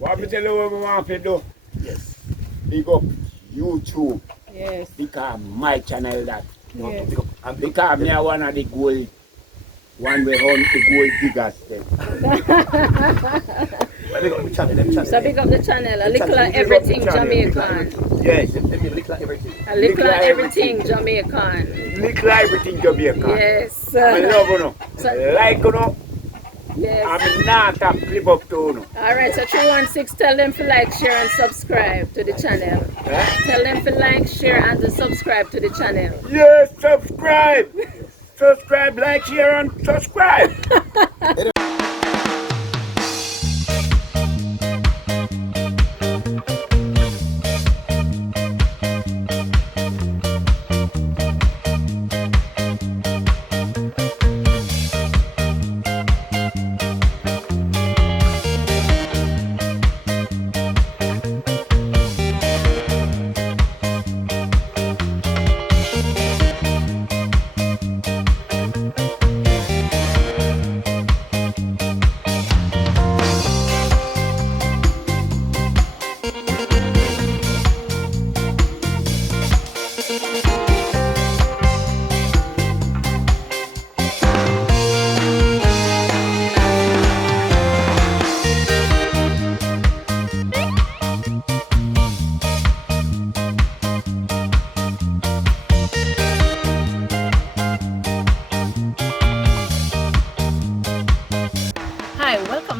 What me tell you what we want to do? Yes. Big up YouTube. Yes. Because my channel that. Yes. Because me are one of the gold. One way hunt the gold diggers then. Big up the channel, So big up the channel. A little of everything Jamaican. Yes. Likkle everything. A little of everything Jamaican. Likkle everything Jamaican. Yes. I love you know. So- Like you know. Yes. I'm not a clip up to you know. Alright, so 316, tell them to like, share and subscribe to the channel. Tell them to like, share and to subscribe to the channel. Yes, subscribe. Subscribe, like, share, and subscribe.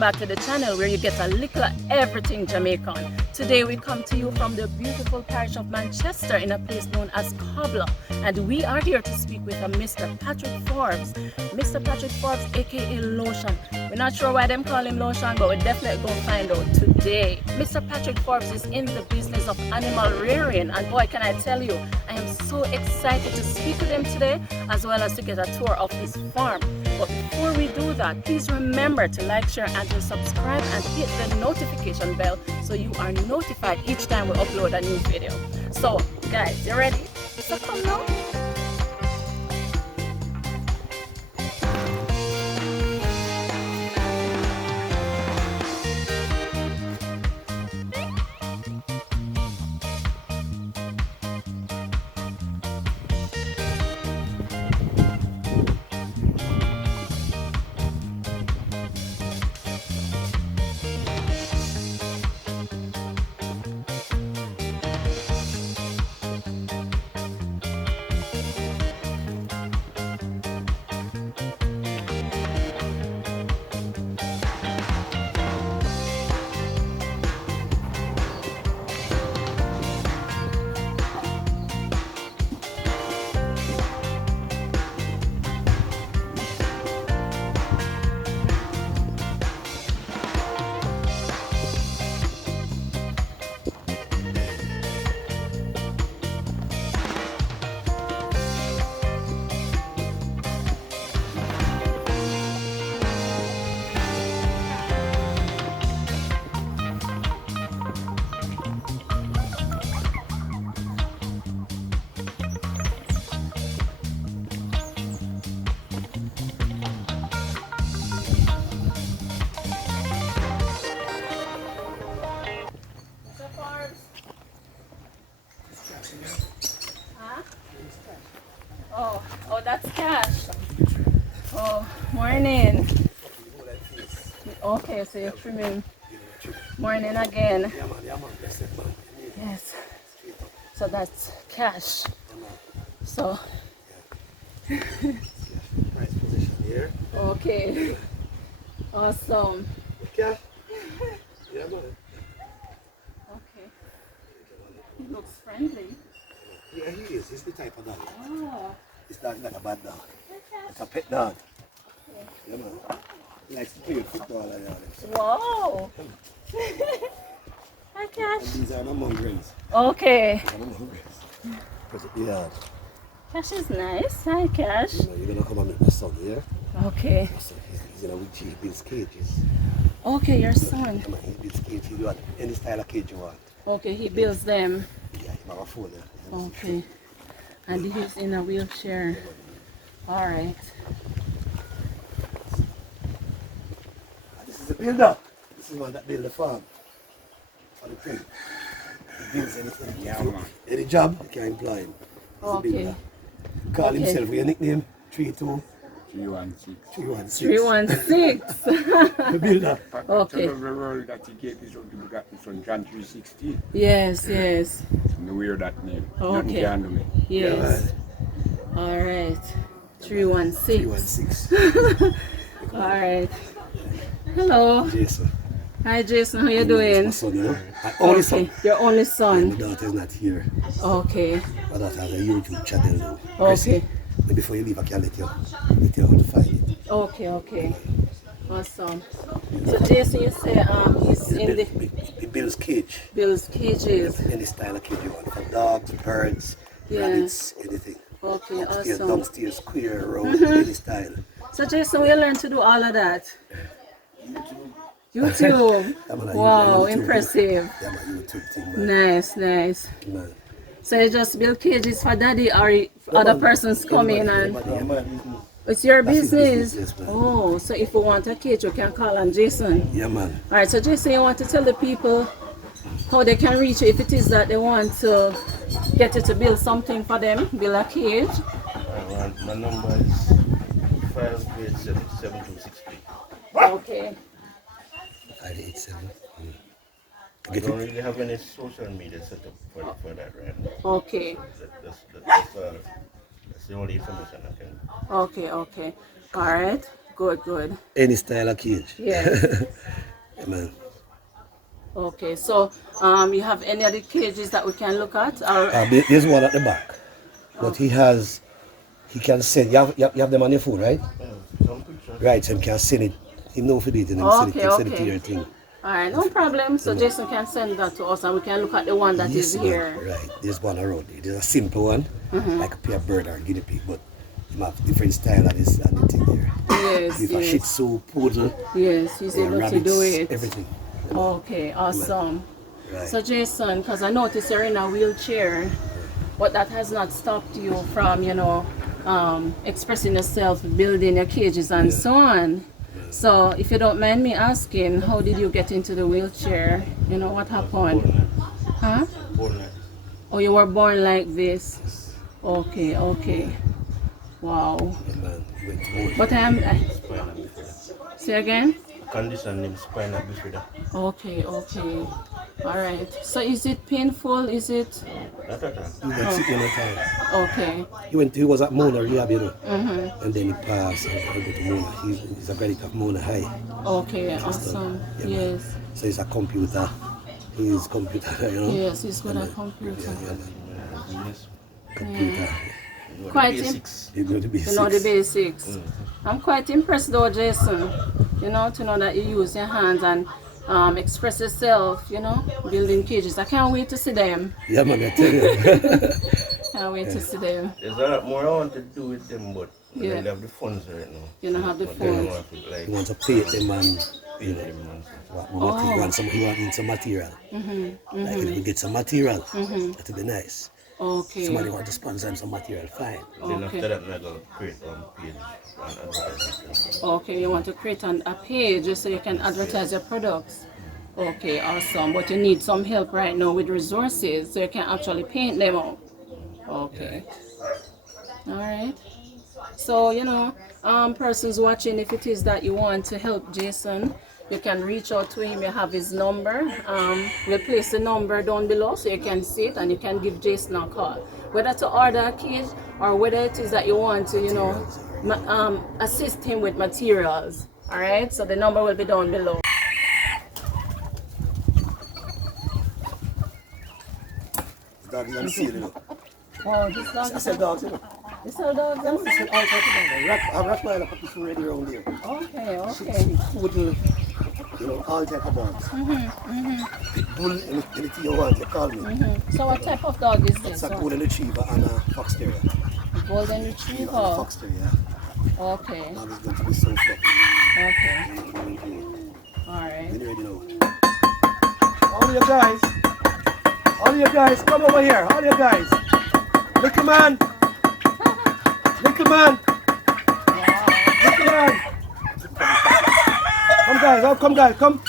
Back to the channel where you get a little of everything Jamaican. Today we come to you from the beautiful parish of Manchester in a place known as Cobbla, and we are here to speak with a Mr. Patrick Forbes. Mr. Patrick Forbes, aka Lotion. We're not sure why them call him Lotion, but we're definitely going to find out today. Mr. Patrick Forbes is in the business of animal rearing, and boy can I tell you, I am so excited to speak with him today as well as to get a tour of his farm. But before we do that, please remember to like, share and to subscribe and hit the notification bell so you are notified each time we upload a new video. So guys, you ready? So come now. Oh, that's cash. Oh, morning. Okay, so you're trimming. Morning again. Yes. So that's cash. So. Nice position here. Okay. Awesome. Yeah. Yeah, man. Okay. He looks friendly. Yeah, he is. He's the type of dog. Oh. This dog is not a bad dog. It's a pet dog. Yeah, man. He likes to play with football and all that. Wow. Hi, Cash. And these are my mongrels. Okay. These are my mongrels. Because the yard. Cash is nice. Hi, Cash. You know, you're gonna come and meet my son, yeah? Okay. My son, he's in a witch, he builds cages. Okay, your son. Yeah, man, he builds cages. He do any style of cage you want. Okay, he builds them. Yeah, he have a phone there. Okay. And he's in a wheelchair. All right. This is the builder. This is one that build the farm. for the crib. He builds anything. Yeah, man. Any job, you can employ him. He's a Okay. builder. Call Okay. himself with your nickname, 32 316. 316. 316. The builder. Okay. Tell the world that he gave his son to got his son John 316. Yes, yes. No wear that name. Okay. Nothing can do me. Yes. All right. 316. 316. All right. Hello. Jason. Hi, Jason. How you That's doing? my son, you know. My only son. Okay. Your only My son. daughter is not here. Okay. My daughter has a YouTube channel now. Okay. But before you leave, I can let you how to find it. Okay. Okay. Awesome. So, Jason, you say he's in the He builds cage. Bill's cages. Any style of cage you want. For dogs, birds, Yeah. rabbits, anything. Okay. Upstairs, Awesome. downstairs, square, round, any style. So, Jason, we learned to do all of that. YouTube. Yeah, man, Wow, YouTube. impressive. Yeah, my YouTube thing, man. Nice, nice. Man. So you just build cages for daddy, or other persons come in and it's your That's his business? business, yes, man. Oh, so if we want a cage, we can call on Jason. Yeah, man. All right, so Jason, you want to tell the people how they can reach you if it is that they want to get you to build something for them, build a cage. My number is 587-7263. Okay. 587. I don't really have any social media set up for that right now. Okay. That's the only information I can. Okay, okay. All right. Good, good. Any style of cage. Yes. Yeah, man. Okay, so you have any other cages that we can look at? Or, There's one at the back. But he can send, you have them on your phone, right? Some pictures. Right, so he can send it. He know if it is, and Okay, send it to okay. your thing. all right, no problem. So Jason can send that to us and we can look at the one that is man. here. Right, there's one around there. There's a simple one, like a pure bird or guinea pig, but you have different style of this and the thing there. Yes, If a Shih yes. Tzu, poodle, Yes, he's able to rabbits, do it. everything. Okay, awesome. Right. So Jason, because I noticed you're in a wheelchair, but that has not stopped you from, expressing yourself, building your cages and so on. So if you don't mind me asking, how did you get into the wheelchair? What happened? Huh? Born like Oh, you were born like this? Okay, okay. Wow. Yeah, man. He went to work. But spina bifida. say again? Condition named spina bifida. Okay, okay. All right. So is it painful? Is it? Not at all. He went sick in a time. Okay. He was at Mona rehab, and then he passed and went to Mona. He's a graduate of Mona High. Okay, awesome. Yeah, man. Yes. So he's a computer. He's computer, Yes, he's good at computer. Yeah, man. Yes. Computer. You know, Quite the basics. You know the basics. You know the basics. I'm quite impressed though, Jason. To know that you use your hands and express yourself, building cages. I can't wait to see them. Yeah, man, I tell you. Can't wait to see them. There's a lot more I want to do with them, but I Yeah. don't have the funds right now. You don't have the But then I funds. want to, like, He wants to paint them and, pay them and stuff. what more material. He wants some material. Like if we get some material, that would be nice. Okay. Somebody want to sponsor him some material, fine. Then Okay. after that, I'm going to create one page and advertise. Okay, you want to create a page just so you can advertise your products. Okay, awesome. But you need some help right now with resources so you can actually paint them out. Okay. All right. So, persons watching, if it is that you want to help Jason, you can reach out to him. You have his number. We'll place the number down below so you can see it and you can give Jason a call. Whether to order a cage or whether it is that you want to, assist him with materials. All right. So the number will be down below. Dog is on the ceiling. Oh, this dog. I said dogs, This little dog. I said all types of dogs. A Rottweiler puppy is already around here. Okay, okay. Poodle, all type of dogs. Pit bull, anything you want, you call me. So what type of dog is this? It's a golden retriever and a fox terrier. Golden And a retriever. fox terrier. Okay, Dog is going to be so fluffy. okay. All right. When you're ready now. All you guys, come over here. All you guys. Likkle man. Likkle man. Likkle man. Come guys, come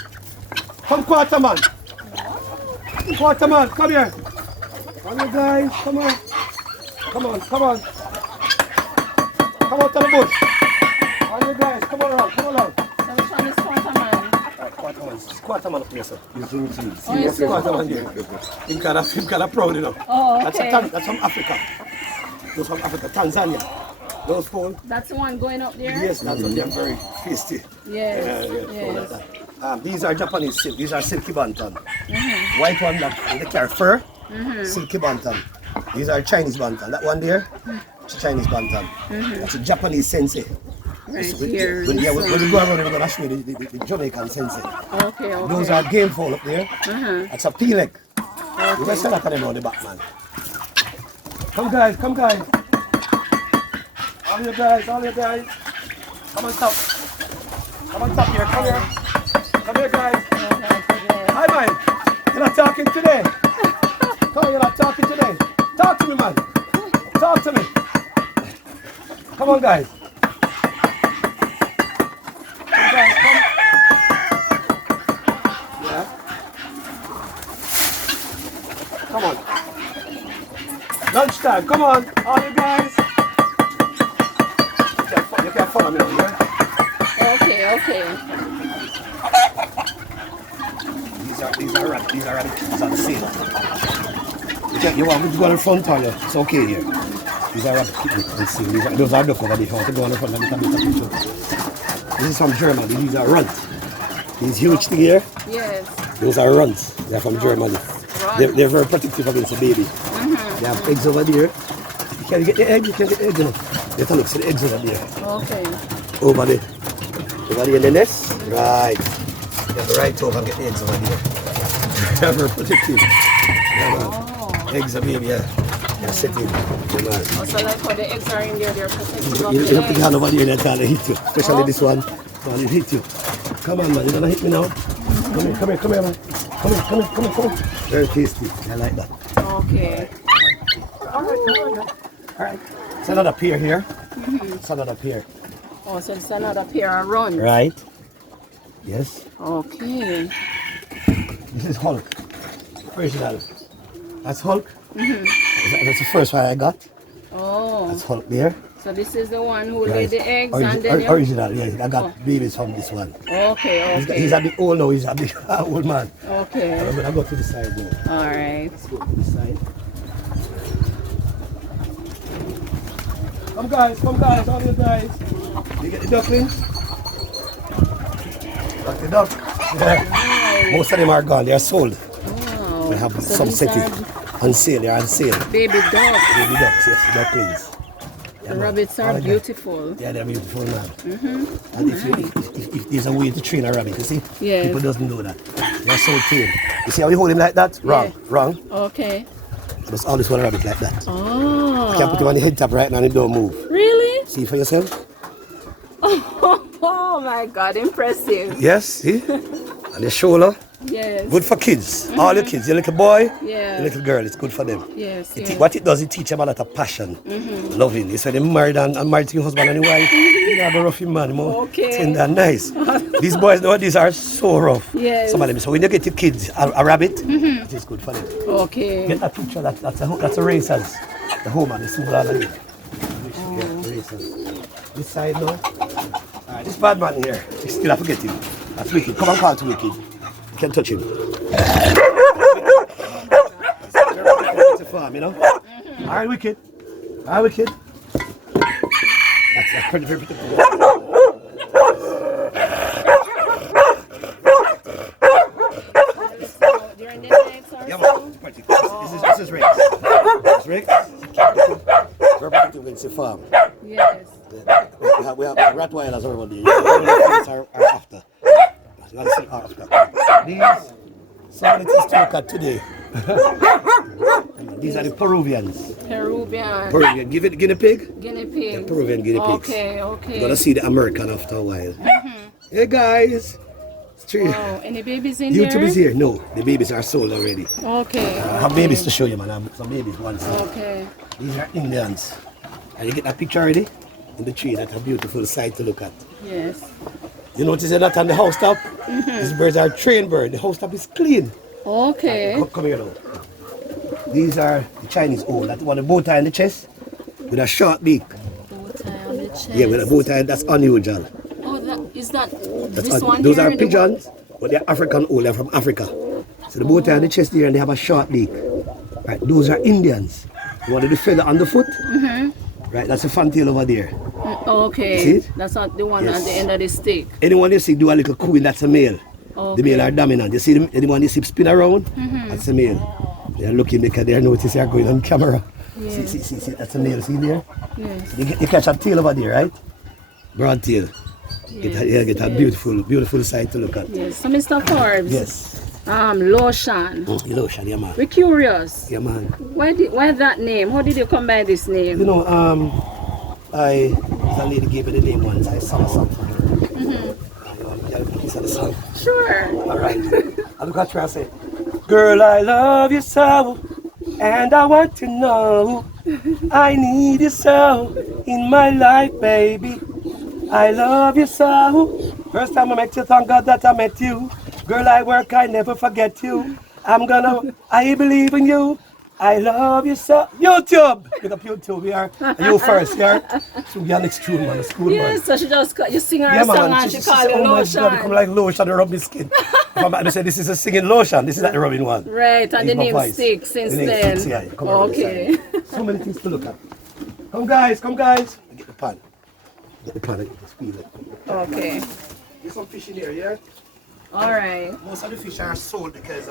quarter man. Quarterman, come here. Come on, guys. Come on. Come on, come on. Come out to the bush. All you guys, come on around, come on around. So which one is Quarterman? Quarterman up here, sir. Oh, you see? Quarterman here. Him kind of proud, you know. Oh, That's okay. that's from Africa. Those from Africa, Tanzania. Those four. That's the one going up there? Yes, that's what they're very tasty. Yes, So yes. like that. These are Japanese silk. These are silky bantam. White one that they carry fur, silky bantam. These are Chinese bantam. That one there, it's a Chinese bantam. That's a Japanese sensei. Right So here. when this we one. go around, we're going to show you the Jamaican sensei. Okay, okay. Those are game fowl up there. That's a peleg. You guys sell that on the back, man. Come guys, come guys. All you guys, all you guys. Come on top. Come on top here, come here. Come here guys. Hi man, you're not talking today. Come on, you're not talking today. Talk to me man. Talk to me. Come on guys. Come guys, come. Yeah. Come on. Lunchtime, come on, all you guys. You can follow me over here. Okay, okay. These are rabbits. These are the sale. You want me to go on the front or it's okay here. These are rabbit kittens on sale. Those are duck over there. If you want to go on the front, let me come take a picture. This is from Germany. These are runs. These huge thing here. Yes. Those are runs. They're from Germany. They're very protective against the baby. They have eggs over there. You can get the egg, you can get the egg, you know. You have to look for the eggs over there. Okay. Over there. Over there in the nest. Right. You have to right over and get the eggs over there. They're very protective. Yeah, man. Eggs are baby, yeah. They're sitting. Yeah, man. Also like how the eggs are in there, they're protective of You the have to put your eggs. hand over there and they'll hit you. Especially this one. One will hit you. Come on, man. You're going to hit me now. Come here, come here, come here, man. Come here, come here, come here, come here. Very tasty. I like that. Okay. Alright. It's another pair here. It's another pair. Oh, so it's another pair of runs. Right. Yes. Okay. This is Hulk. Original. That's Hulk. That's the first one I got. Oh. That's Hulk there. So this is the one who laid the eggs Origi- and then you... Original, yeah. I got babies from this one. Okay, okay. He's a bit old now. He's a bit old man. Okay. I'm going to go to the side now. Alright. Let's go to the side. Come guys, all you guys. You get the ducklings? Got the duck. Yeah. Most of them are gone, they are sold. Wow. We have So some these setting are on sale, they are on sale. baby dogs. Baby ducks, yes, ducklings. The rabbits are beautiful. Yeah, they're beautiful now. And if there's a way to train a rabbit, you see? Yeah. People doesn't know that. They're so trained. You see how you hold him like that? Wrong, Yeah. wrong. Okay. Just always hold a rabbit like that. Oh. You can put him on the head top right now and he don't move. Really? See for yourself? Oh my God, impressive. Yes, see? And the shoulder. Yes. Good for kids. All your kids. Your little boy, Yeah. your little girl, it's good for them. Yes, It, yes. What it does, it teaches them a lot of passion, loving. It's when they're married and married to your husband and your wife, you know, go rough him, man. More Okay. tender and nice. These boys nowadays are so rough. Yes. Some of them. So when you get your kids a rabbit, it is good for them. Okay. Get that picture, that's a racers. The home and the school and the racers. This side now. Alright, this bad man here, you still have to get him. That's Wicked. Come and call to Wicked. You can touch him. It's a farm, you know? Alright, Wicked. Alright, Wicked. That's pretty, very pretty. During the nights or Yeah, so? man. Pretty. This is Rex. This is Rex. Very pretty against the farm. Yes. We have Rottweilers over there. These are after. You want to see after. These, some of the things to look at today. These are the Peruvians. Peruvian. Peruvian. Give it guinea pig? Guinea pigs. Peruvian guinea pigs. Okay, okay. You're going to see the American after a while. Hey guys. Wow. Any babies in YouTube there? is here. No, the babies are sold already. Okay. I have babies to show you, man. I have some babies once. Okay. These are Indians. And you get that picture already? In the tree. That's a beautiful sight to look at. Yes. You notice they're not on the house top? These birds are trained birds. The house top is clean. Okay. Come here now. These are the Chinese owl. That one, the bow tie in the chest with a short beak. Bow tie on the chest. Yeah, with a bow tie, that's unusual. Oh, is that That's this one those here are in the pigeons, but they're African owl. They're from Africa. So the bow tie on the chest here, and they have a short beak. Right, those are Indians. You want the feather on the foot? Right, that's a fantail over there. Okay. See it? That's not the one Yes. at the end of the stick. Anyone you see do a little cooing, that's a male. Okay. The male are dominant. You see anyone you see spin around? That's a male. They're looking because they're noticing they're going on camera. Yes. See, that's a male. See there? Yes. You catch a tail over there, right? Broad tail. Yes. Get a beautiful sight to look at. Yes. So Mr. Forbes. Yes. Lotion. Lotion, yeah man. We're curious. Yeah man. Why that name? How did you come by this name? You know, the lady gave me the name once. I sang a song for her. The song. Sure. All right. I look at her and say, girl, I love you so, and I want to know, I need you so in my life, baby. I love you so. First time I met you, thank God that I met you. Girl, I work, I never forget you. I believe in you. I love you so. YouTube! Pick up YouTube here. You first, here. So we are next tune, man. The school, Yes, so you sing her yeah, song man. and she call it oh Lotion. my God, come like lotion to rub my skin. They say this is a singing lotion. This is not the rubbing one. Right, and the It's my name voice. sticks since The name then. sticks, yeah. Come on, Okay. so many things to look at. Come guys. Get the pan. Get the pan and get the speed. Okay. There's some fish in here, yeah? Alright. Most of the fish are sold because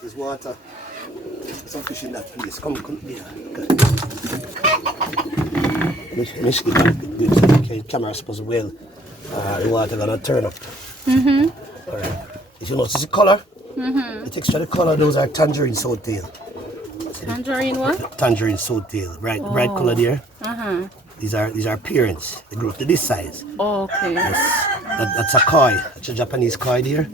there's water. Some fish in that place. Come here. Let's get the camera supposed to well. The water gonna turn up. Alright. If you notice the color, the texture of the color, those are tangerine swordtail. Tangerine what? Tangerine swordtail. Bright color there. These are parents. They grow up to this size. Okay. Yes. That's a koi. That's a Japanese koi there.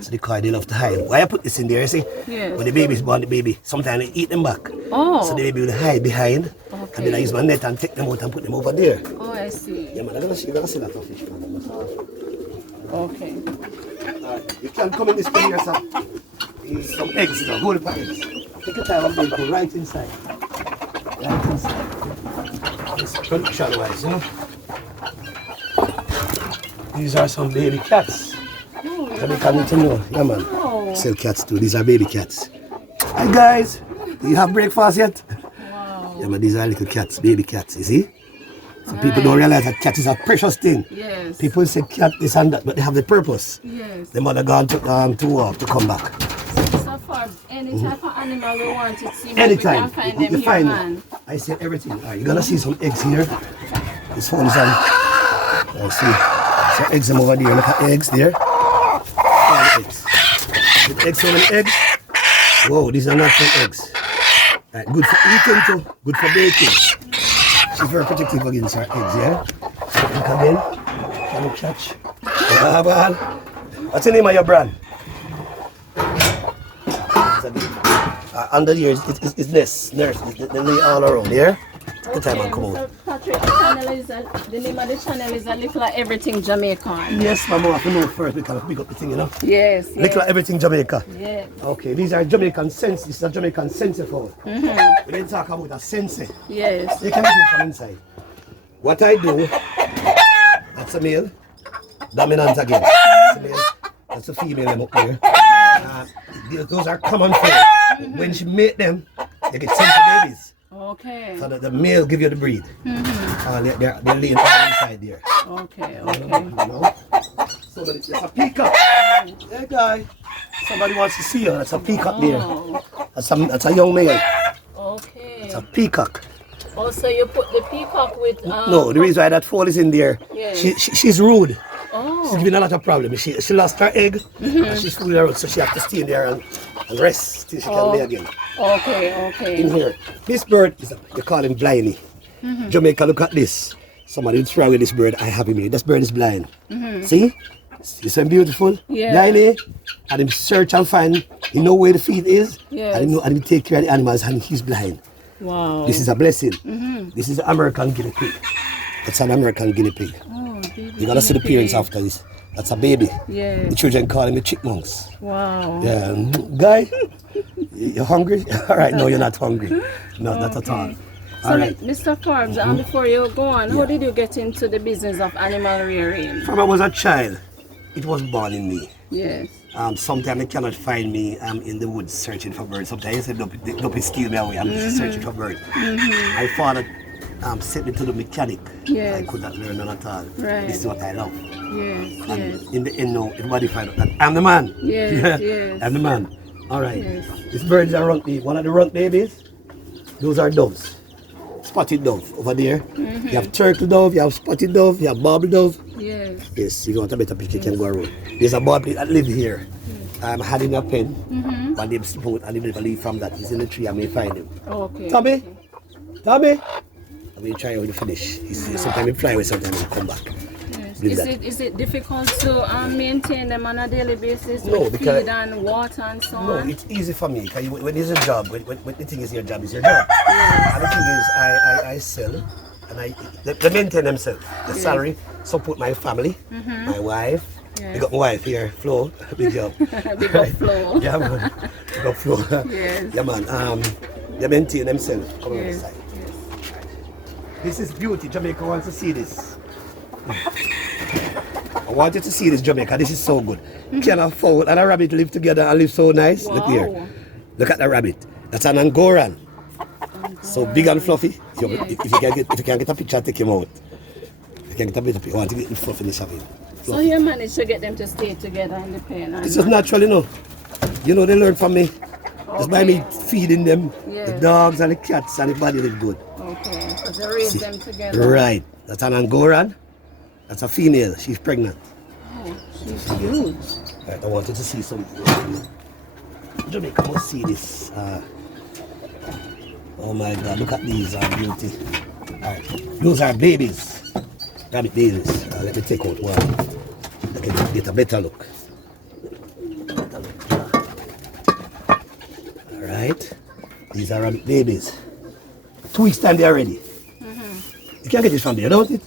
So the koi they love to hide. Why I put this in there, you see? Yes. When the baby's born, the baby, sometimes they eat them back. Oh. So the baby will hide behind. Okay. And then I use my net and take them out and put them over there. Oh, I see. Yeah, man, you're gonna see that of fish, man. Okay. You can come in this place here, sir. There's some eggs, you know, whole pack eggs. Take your time and go right inside. Right inside. It's production wise, you know. These are some baby cats. Jamaica need to know. Yeah, man. Oh. Sell cats too. These are baby cats. Hi, guys. Do you have breakfast yet? Wow. Yeah, man, these are little cats, baby cats, you see? So people don't realize that cat is a precious thing. Yes. People say cat this and that, but they have the purpose. Yes. The mother gone to walk to come back. So for any type of animal we want to see, Anytime. we can find them you here, find man. them. I see everything. All right, you're gonna see some eggs here. This one is on. I see. So eggs them over there. Look at eggs there. All the eggs. With eggs, so many eggs. Whoa, these are natural eggs. Right, good for eating too. Good for baking. She's very protective against her eggs, yeah? Look again. Can you catch? What's the name of your brand? Under here is nurse. They lay all around here. The time and come out. So Patrick, the name of the channel is Likkle Everything Jamaican. Yes, my mom have to know first because I pick up the thing, you know. Yes. Likkle Everything Jamaica. Yes. Okay, these are Jamaican sense. This is a Jamaican sense phone. We didn't talk about a sense. Yes. You can get it from inside. What I do, that's a male, dominant again. That's a male, that's a female them up there. Those are common food. When she mate them, they get sent to babies. Okay. So the male give you the breed. They're laying all inside there. Okay. You know? So there's a peacock. Hey guy, somebody wants to see you. That's a peacock there. That's a young male. Okay. It's a peacock. Also, you put the peacock with. No, the reason why that fall is in there. Yes. She's rude. Oh. She's giving a lot of problems. She lost her egg and she's fooling around, so she has to stay in there and rest till she can lay again. Okay. In here. This bird is you call him blindy. Jamaica, look at this. Somebody will throw away this bird. I have him here. This bird is blind. See? You see him beautiful? Yeah. Blindy. And him search and find. He know where the feed is. Yes. And he take care of the animals and he's blind. Wow. This is a blessing. This is an American guinea pig. It's an American guinea pig. Oh, baby You gotta see the guinea parents pig. after this. That's a baby. Yeah. The children call him the chipmunks. Wow. Yeah. Guy, you hungry? All right, no, you're not hungry. No, not at all. So, All right. Mr. Forbes, before you go on, how did you get into the business of animal rearing? From I was a child, it was born in me. Yes. Sometimes they cannot find me in the woods searching for birds. Sometimes I say, don't steal me away. I'm just searching for birds. My father sent me to the mechanic. Yes. I could not learn none at all. Right. This is what I love. Yes, And yes. in the end, no, everybody find out that I'm the man. Yes, yes. I'm the man. All right. Yes. This bird is a runt baby. One of the runt babies, those are doves. Spotted dove over there. You have turtle dove, you have spotted dove, you have bobble dove. Yes. Yes, if you want a better picture, you can go around. There's a bobble that live here. Had in a pen. One day spout and he never leave from that. He's in the tree. I may find him. Okay. Tommy? Tommy? I will try when you finish. Sometimes he fly away, sometimes he come back. Yes. Is it difficult to maintain them on a daily basis No, with because- feed and water and so No, on? it's easy for me. Because when it's a job, when the thing is your job, is your job. And the thing is, I sell and they maintain themselves. The salary support my family, my wife. Yes. You got my wife here, Flo. Big job. Big up flow. Yeah, man. Big up Flo. Yes. Yeah, man. They maintain themselves. Come on Yes. this side. This is beauty. Jamaica wants to see this. I want you to see this, Jamaica. This is so good. Can a fowl and a rabbit live together and live so nice? Look Wow. here. Look at the rabbit. That's an Angoran. So big and fluffy. If you can get a picture, take him out. If you can get a picture, I want to get the fluffiness of him. So you managed to get them to stay together in the pen. It's just natural, you know. You know, they learn from me. Just by me feeding them, the Yes. dogs and the cats, and the body live good. Okay. So they raise them together. Right. That's an Angoran. That's a female. She's pregnant. Oh, she's huge. Right, I wanted to see something. Jamaica must see this. Oh my God, look at these beauty. Alright, those are babies. Rabbit babies. Let me take out one. I can get a better look. Alright, these are rabbit babies. 2 weeks time they're ready. You can get this from there, don't it?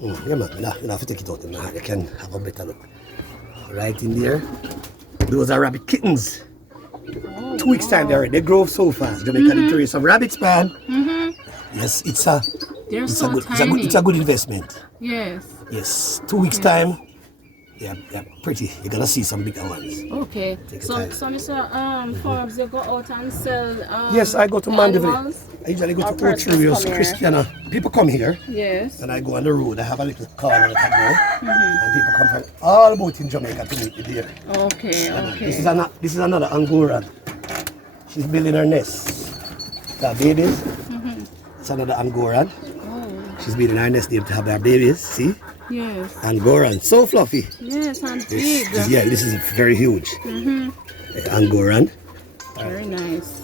Yeah, man, you have to take it out. You can have a better look. Right in there. Those are rabbit kittens. 2 weeks time they're ready. They grow so fast. Jamaica need to raise some rabbits, man. Yes, it's a good investment. Yes. Yes, 2 weeks time. They're pretty. You're gonna see some bigger ones. Okay. Take So, your time. Mr. Forbes, you go out and sell Yes, I go to Mandeville. animals? I usually go Or to persons Ochi Rios, come here. Christiana. People come here. Yes. And I go on the road. I have a little car that I go. And people come from all about in Jamaica to meet me there. Okay, okay. This is another Angoran. She's building her nest. The babies. It's another Angoran. Oh, She's building her nest there to have her babies. See? yes. Angoran. So fluffy. Yes, and big. This is very huge. Angoran. Very nice.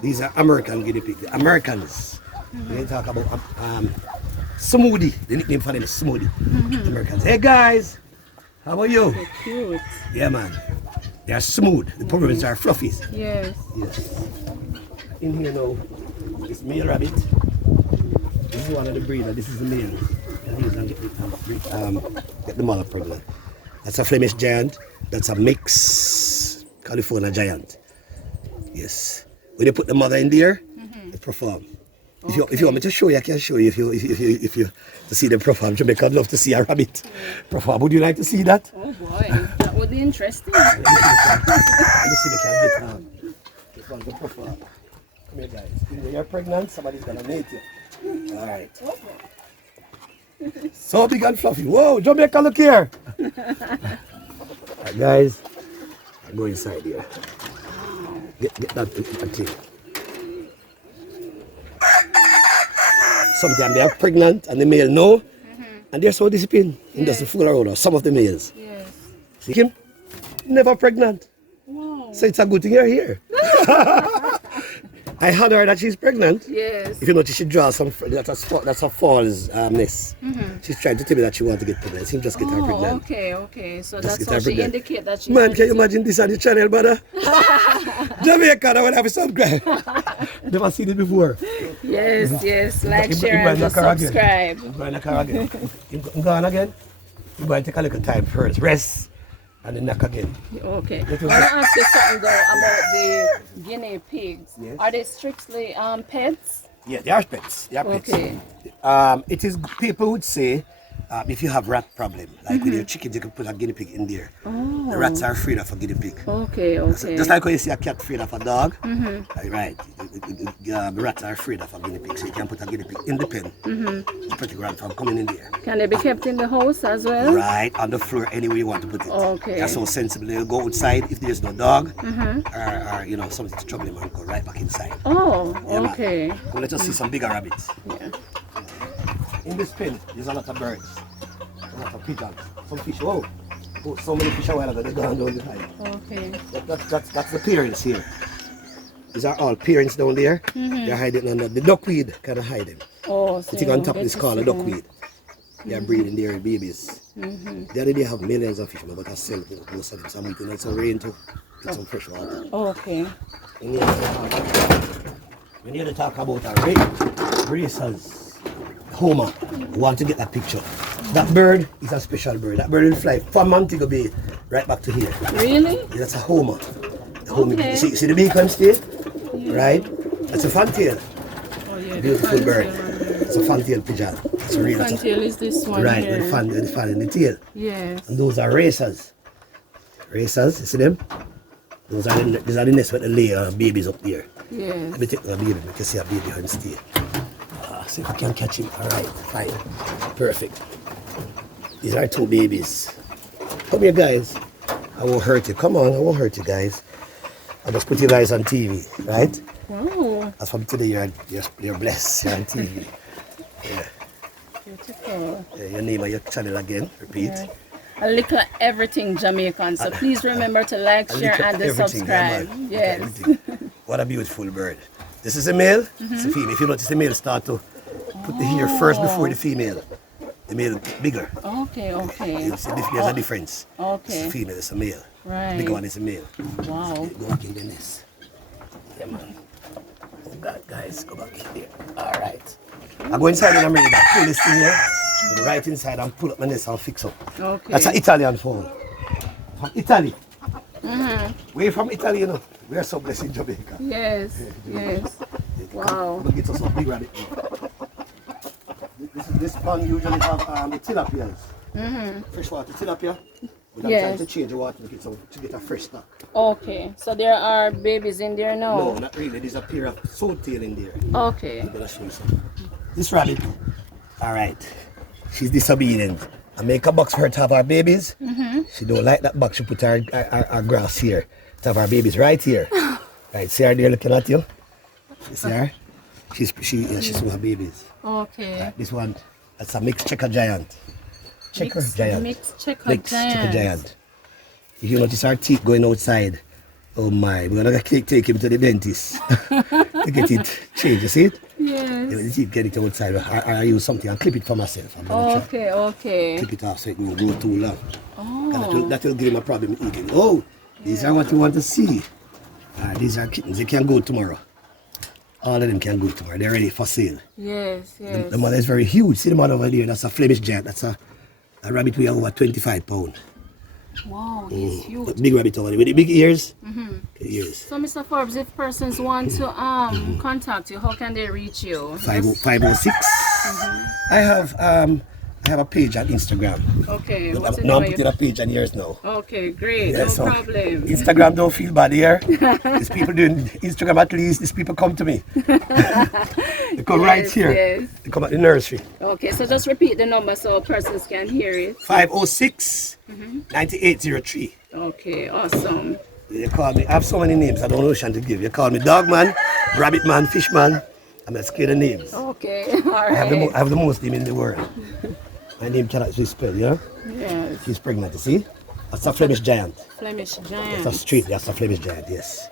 These are American guinea pigs. The Americans. They talk about smoothie. The nickname for them is smoothie. The Americans. Hey guys, how are you? So cute. Yeah, man. They are smooth. The Puerto are fluffy. Yes. Yes. In here now, this male rabbit. This is one of the breeders. This is the male. And he's gonna get the mother pregnant. That's a Flemish giant. That's a mixed California giant. Yes. When you put the mother in there, they perform. If you want me to show you, I can show you. If you to see them perform, Jamaica, I'd love to see a rabbit perform. Would you like to see that? Oh boy, that would be interesting. Let me see if they can get one to perform. Come here, guys. When you're pregnant, somebody's gonna make you. All right. So big and fluffy. Whoa, Jamaica, look here. All right, guys. Go inside here. Get that thing. Sometimes they are pregnant and the male no, and they're so disciplined and doesn't fool around. Some of the males. Yes. See him? Never pregnant. Wow. So it's a good thing you're here. I had her that she's pregnant. Yes. If you notice, she draws some. That's a false nest. She's trying to tell me that she wants to get pregnant. She just get her Oh, pregnant. okay. So Just that's get how her she pregnant. indicate that she. Man, can you imagine this on the channel, brother? Jamaica, I would have a subscribe. Never seen it before. Yes. Like, Him share, going and in the car again. subscribe. Going in the car again. I'm going again. We're going to take a little time first. Rest. And then knock again. Okay. I want to ask you something though about the Guinea pigs. Yes. Are they strictly pets? Yeah, they are pets. They are pets. Okay. It is, people would say, if you have rat problem, like with your chickens, you can put a guinea pig in there. Oh. The rats are afraid of a guinea pig. Okay, okay. Just like when you see a cat afraid of a dog, right? The rats are afraid of a guinea pig, so you can put a guinea pig in the pen to protect the rat from coming in there. Can they be kept in the house as well? Right, on the floor, anywhere you want to put it. Okay. That's so sensible. They'll go outside if there's no dog, or you know, something's troubling them and go right back inside. Oh, Yeah, man. okay. Well, let us see some bigger rabbits. Yeah. In this pen, there's a lot of birds, a lot of pigeons, some fish. Oh, so many fish a while ago, they're gone down the side. Okay. That's the parents here. These are all parents down there. They're hiding under the duckweed, kind of hiding. Oh, so The thing on top get is to called a see them. duckweed. They're breeding their babies. They already have millions of fish, but I sell most of them. So I'm eating on some rain to get some fresh water. Okay. When you talk about a racers, Homer, want to get that picture. That bird is a special bird. That bird will fly from Montego Bay right back to here. Really? That's a Homer. Okay. See the beacon state? Right? That's a fantail. Oh, yeah. Beautiful bird. It's a fantail pigeon. It's a real. Fantail is this one Right, here. with the fan in the tail. Yes. And those are racers. Racers, you see them? These are the nests where they lay babies up there. Yes. Let me take the baby, you can see a baby on stay. See if I can catch him. Alright, fine. Perfect. These are two babies. Come here, guys. I won't hurt you. Come on, I won't hurt you, guys. I'll just put you guys on TV, right? Wow. As from today, you're blessed. You're on TV. Yeah. Beautiful. Yeah, your name and your channel again. Repeat. Yeah. A little everything Jamaican. So please remember to like, A share, little and everything, subscribe. yeah, man. Yes. Everything. What a beautiful bird. This is a male, it's a female. If you notice, the male start to put the hair first before the female. The male bigger. Okay, okay. You see, there's a difference. Okay. It's a female, it's a male. Right. Big one is a male. Wow. Go back in the nest. Yeah, man. Oh, God, guys, go back in there. All right. I go inside and I'm ready to pull this thing here. Go right inside and pull up my nest and fix up. Okay. That's an Italian phone. From Italy. We're from Italy, you know. We are so blessed in Jamaica. Yes, yes. Wow. Come get us some big rabbit. This pond usually have the tilapias. Freshwater tilapia. But I'm trying to change the water to get a fresh stock. Okay. So there are babies in there now? No, not really. There's a pair of swordtail in there. Okay. I'm gonna show you some. This rabbit, all right, she's disobedient. I make a box for her to have her babies. She don't like that box. She put her grass here to have her babies right here. Right, see her there looking at you? You see her? She's with her babies. Okay. Right, this one, that's a mixed checker giant. Checker giant. Mixed checker Mixed giant. checker giant. If you notice our teeth going outside, oh my, we're gonna take him to the dentist to get it changed. You see it? Yes. The teeth get it outside. I use something and clip it for myself. I'm gonna try. Okay, okay. Clip it off so it won't go too long. Oh. That will give him a problem eating. Oh, these are what you want to see. These are kittens. They can go tomorrow. All of them can go tomorrow. They're ready for sale. Yes, yes. The mother is very huge. See the mother over there? That's a Flemish giant. That's a rabbit weighs over 25 pounds. Wow, he's huge. But big rabbit over there with the big ears. The ears. So, Mr. Forbes, if persons want to contact you, how can they reach you? 506. I have a page on Instagram. Okay. But What's the now I'm name of putting a page on yours now. Okay, great. Yeah, no so problem. Instagram don't feel bad here. These people doing Instagram, at least these people come to me. They come right here. Yes. They come at the nursery. Okay, so just repeat the number so persons can hear it. 506 9803. Okay, awesome. They call me. I have so many names. I don't know which one to give. You call me Dog Man, Rabbit Man, Fish Man. I'm not scared of names. Okay, all right. I have the most name in the world. My name cannot be spelled, you know? Yes. She's pregnant, you see? That's a Flemish giant. Flemish That's a giant. street, that's a Flemish giant, yes.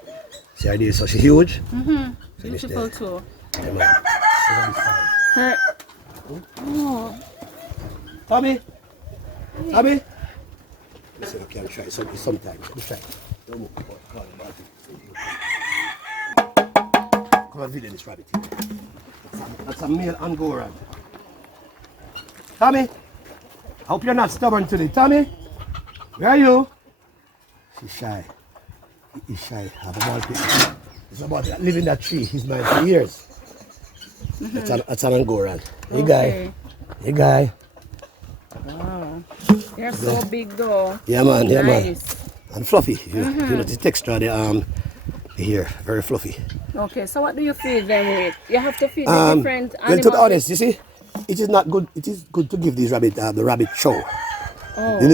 See her there, so she's huge. Beautiful too. Yeah, man. Look at this side. Her. Oh, Tommy? Tommy? Listen, I can try something sometimes. Let's try. Don't move. Come and video this rabbit here. That's a male Angoran. Tommy? Hope you're not stubborn today. Tommy, where are you? She's shy. He's shy. Have a ball pit. It's about living that tree. He's mine for years. That's an Angoran. Hey guy. Hey guy. Wow. They're so big though. Yeah man, yeah Nice. man. And fluffy. You know the texture of the here. Very fluffy. Okay, so what do you feed them with? You have to feed the different Well, animals. to be honest, you see, it is not good. It is good to give these rabbit the rabbit chow. Oh. The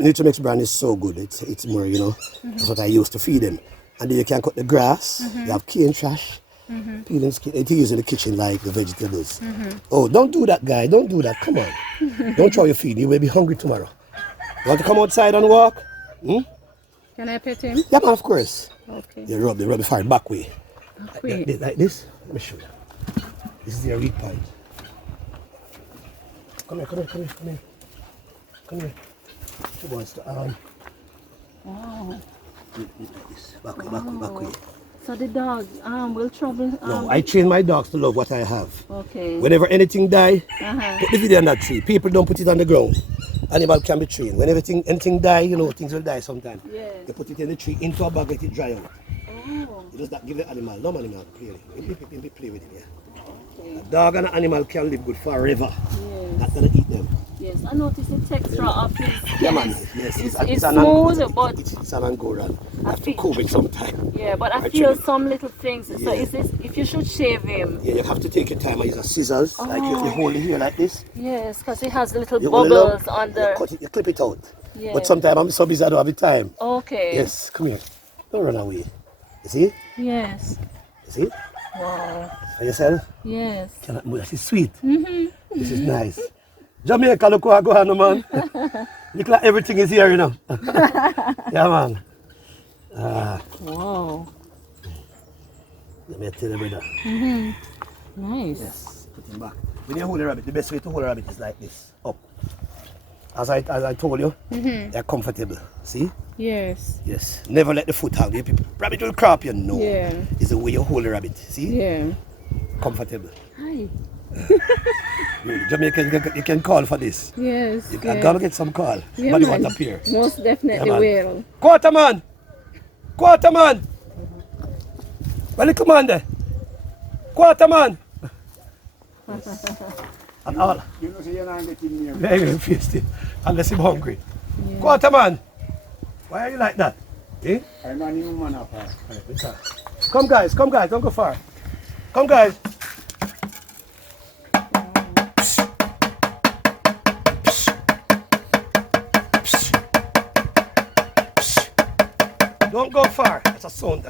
Nutrix brand is so good. It's more, you know. That's what I used to feed them. And then you can cut the grass. You have cane trash. Peeling skin. They use in the kitchen like the vegetables. Oh, don't do that, guy. Don't do that. Come on. Don't throw your feed. You will be hungry tomorrow. You want to come outside and walk? Can I pet him? Yeah, man, of course. Okay. You rub the fire back way. Wait. Like this. Let me show you. This is your weak point. Come here. Come here. She wants to Wow. like this. Back way. So the dog will trouble. No, I train my dogs to love what I have. Okay. Whenever anything die, put the video on that tree. People don't put it on the ground. Animal can be trained. When anything die, you know, things will die sometime. Yes. You put it in the tree, into a bag, let it dry out. Oh. You just not give the animal, no animal, play with it, yeah. Okay. A dog and an animal can live good forever. Yes. Not gonna eat them. Yes. I noticed the texture of his. Yeah, man. Yes, It's an smooth, but it's an Angoran. I have to feel- comb it sometime. yeah. But I I feel train- some little things. So Yeah. is this if you should shave him? Yeah, you have to take your time. I use a scissors, like you hold it here like this. Yes, because it has little You hold it up, bubbles on you the. cut it, you clip it out. Yeah. But sometimes I'm so busy I don't have the time. Okay. Yes, come here. Don't run away. You see? Yes. You see? Wow. For yourself? Yes. Cannot move. This is sweet. This is nice. Jamaica, look what go on, man. Look like everything is here, you know. Yeah, man. Wow. Let me tell you, brother. Nice. Yes, put him back. When you hold a rabbit, the best way to hold a rabbit is like this, up. As I told you, they're comfortable. See? Yes. Yes. Never let the foot hang. The rabbit will crap you. No. Yeah. It's the way you hold a rabbit. See? Yeah. Comfortable. Hi. Jamaican, you can call for this. Yes. You yes. gotta get some call. Yeah, But you man. want to appear. Most definitely Yeah, man. will. Quarterman! Quarterman! Well, the commander. Quarterman! And all. You know, say you're not getting near. Very feasted. Unless I'm hungry. Quarterman! Why are you like that? Eh? I'm not even man up. Come guys, don't go far. Come guys. Don't go far. That's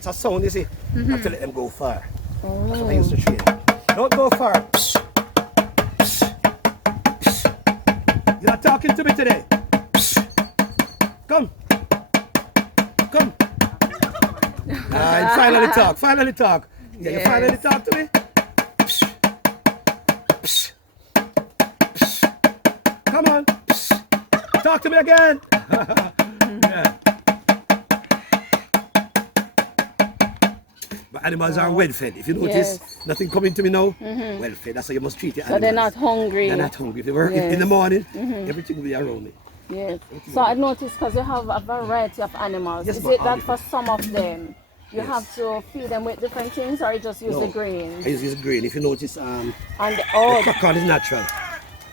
a sound, you see. I have to let them go far. That's what I used to train. Don't go far. You're not talking to me today. Come. Finally talk. Yeah, you finally talk to me. Come on. Talk to me again. Yeah. But animals are well fed. If you notice, nothing coming to me now, well fed. That's how you must treat your So animals. they're not hungry. They're not hungry. If they were in the morning, everything will be around me. Yes. So I noticed because you have a variety of animals. Yes, Is but it all that for different. some of them you have to feed them with different things, or you just use the grain? I use grain. If you notice, And the oh, cock is natural.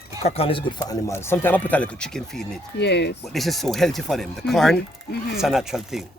The cock is good for animals. Sometimes I put a little chicken feed in it. yes. But this is so healthy for them. The corn, it's a natural thing.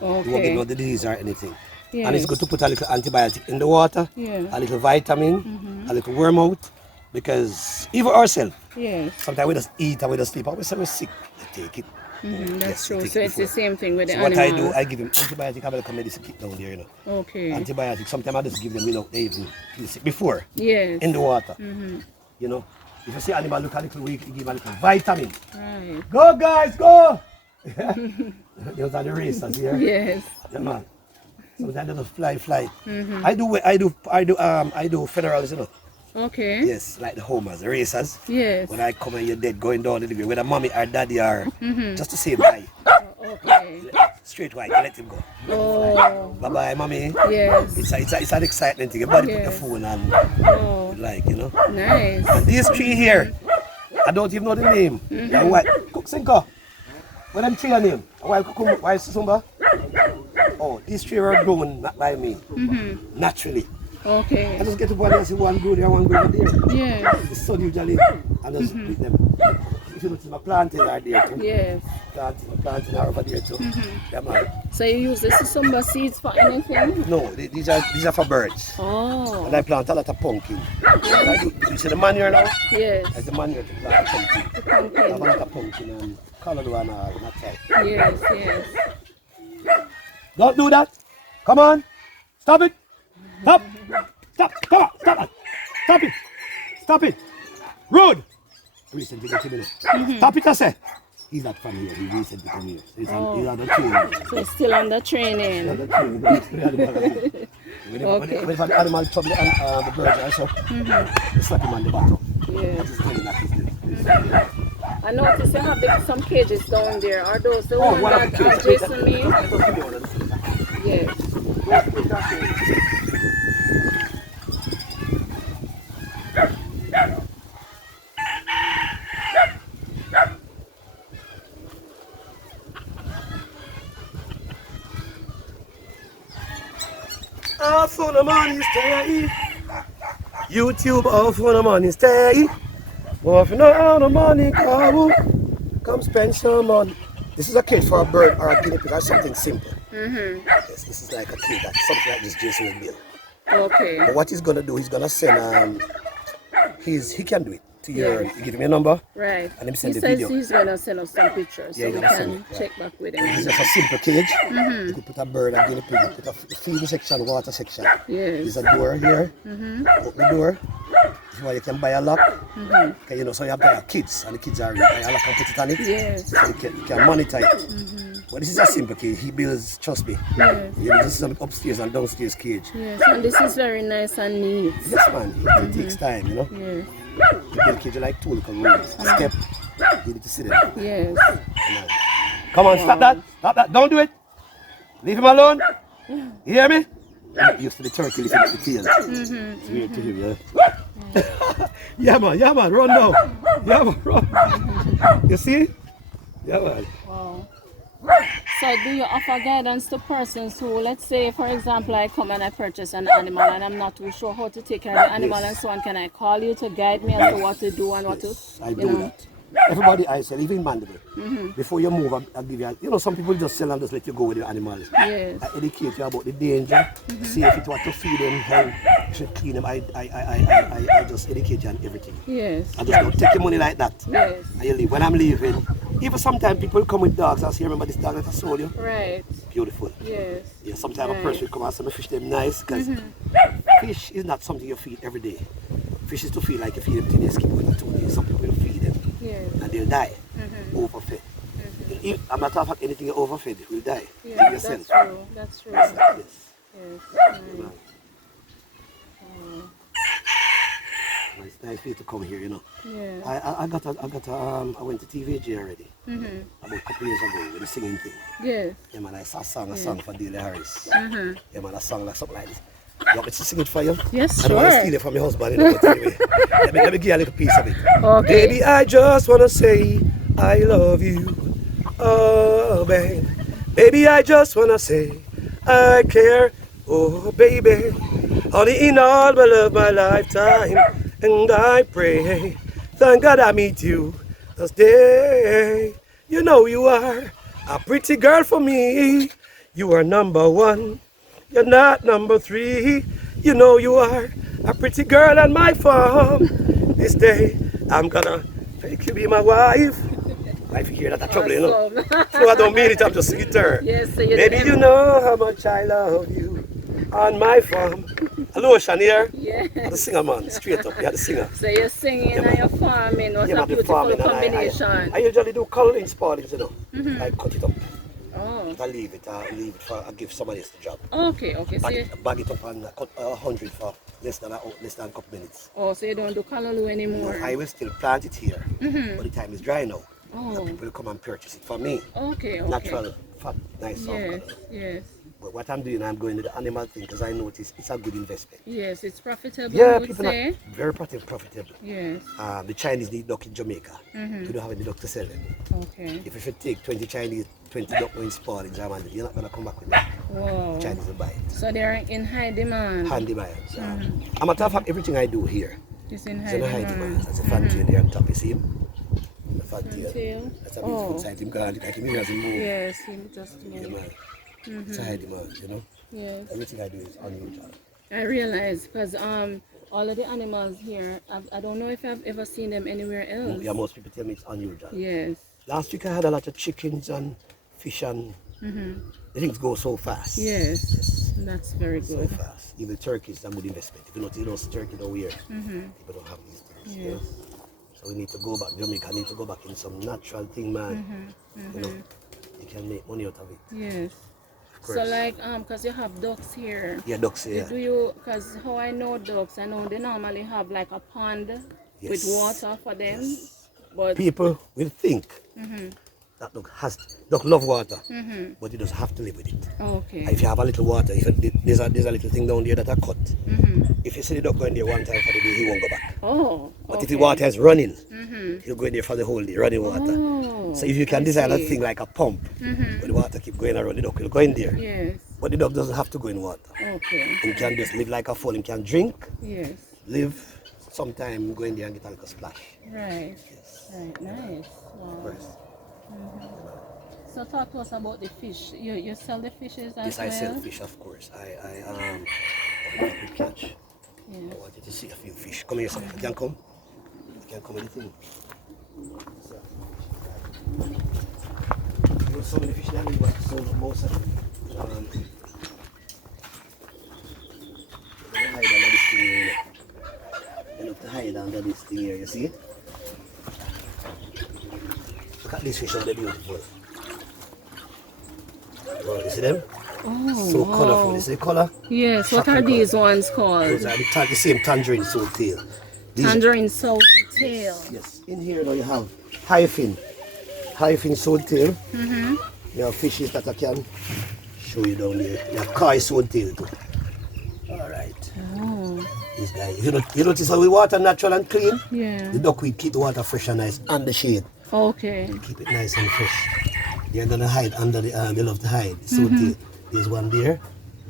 You won't get Okay. no disease or anything. Yes. And it's good to put a little antibiotic in the water, Yeah. a little vitamin, a little worm out. Because even ourselves, Yes. sometimes we just eat and we just sleep. And we say we're sick, we take it. That's Yes, true. we take So it it's the before. same thing with the So what I do, animals. I give them antibiotic, have a little medicine kit down there, you know. Okay. Antibiotic, sometimes I just give them without they even feel sick. Before, Yes. in the water. You know, if you see animal look a little weak, you give them a little vitamin. Right. Go guys, go! Those are the racers here. Yes. Yeah, man. Sometimes they just fly. I do federals, you know. Okay. Yes, like the homers, the racers. Yes. When I come and you're dead, going down the way, whether mommy or daddy are just the same guy. Okay. Straight white, you let him go. Oh. Bye bye, mommy. Yes. It's an excitement thing. Your body put the Yes. phone and Oh. like, you know. Nice. And these three here, I don't even know the name. Yeah, what? Cook Sinko. What them tree name? Why Kukumba? Why Susumba? Oh, these three were grown not by me. Naturally. Okay. I just get to one and see one good here, one good there. Yes. The sun usually, and just with them. If you notice, my planting are there too. Yes. Planting are over there too. Yeah, man. So you use the Susumba seeds for anything? No, these are for birds. Oh. And I plant a lot of pumpkin. You see the manure now? Yes. That's the manure to plant pumpkin. I have a lot of pumpkin and colored one all that type. Yes, yes. Don't do that. Come on. Stop it. Stop. Stop. Come on. Stop it. Stop it. Stop it. Rude. Recently got him in. Stop it, I say. He's not from here. He recently come here. So he's on the training. So he's still under training. He's on the training. When the animal trouble the birds also, you slap him on the bottom. Yes. Just tell him that he's good. I noticed you have some cages down there. Are those the Oh, ones one of that the kids. Jason made? Yes. Off on the money stay. YouTube off on the money stay. But if you know how the money come spend some money. This is a kit for a bird or a guinea pig or something simple. Yes, this is like a kit that's something like this Jason will build. Okay. But what he's gonna do, he's gonna send he can do it to your you give him a number. Right. And him send he the says video. he's gonna send us some pictures Yeah, so he's we gonna send can it, check back with This is him. just a simple cage. You could put a bird, a guinea pig, put a feed section, water section. Yes. There's a door here. Open the door. This is why you can buy a lock. Okay, you know, so you have the kids, and the kids are buy a lock and put it on it. Yes. So you can monitor it. But this is a simple cage. He builds, trust me. Yes. You know, this is an upstairs and downstairs cage. Yes. And this is very nice and neat. Yes, man. It takes time, you know. Yes. You build cage like two little rooms. A step. You need to sit there. Yes. Come on, stop that. Stop that. Don't do it. Leave him alone. You hear me? I'm used to the turkey lifting up the tail. It's weird to hear, yeah. Yeah, man, run now. Yeah, man, run. You see? Yeah, man. Wow. So do you offer guidance to persons who, let's say, for example, I come and I purchase an animal and I'm not too sure how to take care of the animal and so on. Can I call you to guide me as to what to do and what to, I do that. Everybody I sell, even mandatory. Before you move, I'll give you, you know, some people just sell and just let you go with the animals. Yes. I educate you about the danger, see if you want to feed them, how you should clean them. I just educate you on everything. Yes. I just don't take your money like that. Yes. And you leave. When I'm leaving, even sometimes people come with dogs. I say, remember this dog that I sold you? Right. Beautiful. Yes. Yeah, sometimes a person will come and say, me fish them nice, because fish is not something you feed every day. Fish is to feed like you feed them 3 days, keep going 2 days. Some people will feed them Yes. and they'll die, overfed. I'm not talking about anything you overfed, will die. Yeah, Give that's yourself. true. That's true. Yes. Yes. It's nice for you to come here, you know. Yeah. I went to TVG already. About a couple years ago with the singing thing. Yes. Yeah, man, I sang a song for Daly Harris. Yeah, man, a song like something like this. You want me to sing it for you? Yes, I don't want to sure. steal it from your husband, you know, but anyway. let me give you a little piece of it. Okay. Baby, I just want to say I love you. Oh, babe. Baby, I just want to say I care. Oh, baby. Honey, in all my love, my lifetime. And I pray, thank God I meet you this day. You know you are a pretty girl for me. You are number one. You're not number 3. You know you are a pretty girl on my farm. This day I'm gonna make you be my wife. I hear that trouble, you know. So I don't mean it, I'm just singing to her. Yes, so you Baby, you know how much I love you on my farm. Lotion here. Yeah. I'm the singer, man. Straight up, you're the singer. So you're singing and you're farming. What a beautiful combination. I usually do coloring Spalding, you know. I cut it up. Oh. I leave it for I give somebody else the job. Okay, okay. So Bag it up and cut 100 for less than a couple minutes. oh, so you don't do callaloo anymore? No, I will still plant it here, but the time is dry now. Oh. So people will come and purchase it for me. Okay, okay. Natural, fat, nice soft Yes, color. yes. But what I'm doing, I'm going to the animal thing because I notice it's a good investment. Yes, it's profitable, Yeah, I would people say. are very profitable. Yes. The Chinese need duck in Jamaica. We don't have any duck to sell them. Okay. If you should take 20 Chinese, 20 duck in Spalding, you're not going to come back with that. Wow. Chinese will buy it. So they're in high demand. Handy buyers. A matter of fact, everything I do here It's in is high in a high demand. demand. That's a fantail there on top, you see him? The fantail. Fantail. That's a beautiful Oh. side. Him can look like him as he move. Yes, he just Yeah, moved. man. It's a high demand, you know? Yes. Everything I do is unusual. I realize because all of the animals here, I don't know if I've ever seen them anywhere else. Yeah, most people tell me it's unusual. Yes. Last week I had a lot of chickens and fish and the things go so fast. Yes. That's very So good. fast. Even turkeys are a good investment. If you don't see turkey nowhere, people don't have these things. You know? Yes. So we need to go back, Jamaica need to go back in some natural thing, man. You know, you can make money out of it. Yes. So course. like because you have ducks here. Yeah, ducks, yeah. Do you? Because how I know ducks, I know they normally have like a pond with Yes. water for them. Yes. But People will think that duck love water, but you just have to live with it. okay. If you have a little water, there's a little thing down there that I cut. If you see the duck going there one time for the day, he won't go back. Oh. But if okay. the water is running, he'll go in there for the whole day, running water. Oh, So if you can I design a see. thing like a pump, where the water keep going around, the duck will go in there. Yes. But the dog doesn't have to go in water. Okay. He can just live like a fowl. He can drink, Yes. live, sometime go in there and get a little splash. Right. Yes. Right. Nice. Wow. First. So talk to us about the fish. You sell the fishes as Yes, well? I sell fish, of course. I quick catch. Yes. I wanted to see a few fish. Come here, son. You can come. You can come anything. So, you know, some of the fish that we want, so most of them. They hide under this thing here. They look to hide under this thing here, you see? Look at these fish, how they're beautiful. Wow, you see them? Oh, So wow. colorful. You see the color? Yes. What are Chocolate these color. ones called? Those are the same tangerine sword tail. These Tangerine salt tail. Yes, in here now you have hyphin sword tail. You have fishes that I can show you down there. You have kai sword tail too. Alright. Oh. This guy. You notice how we water natural and clean? Yeah. The duckweed keep the water fresh and nice and the shade. Okay. Keep it nice and fresh. They're gonna hide under the they love to hide. Sword tail. There's one there.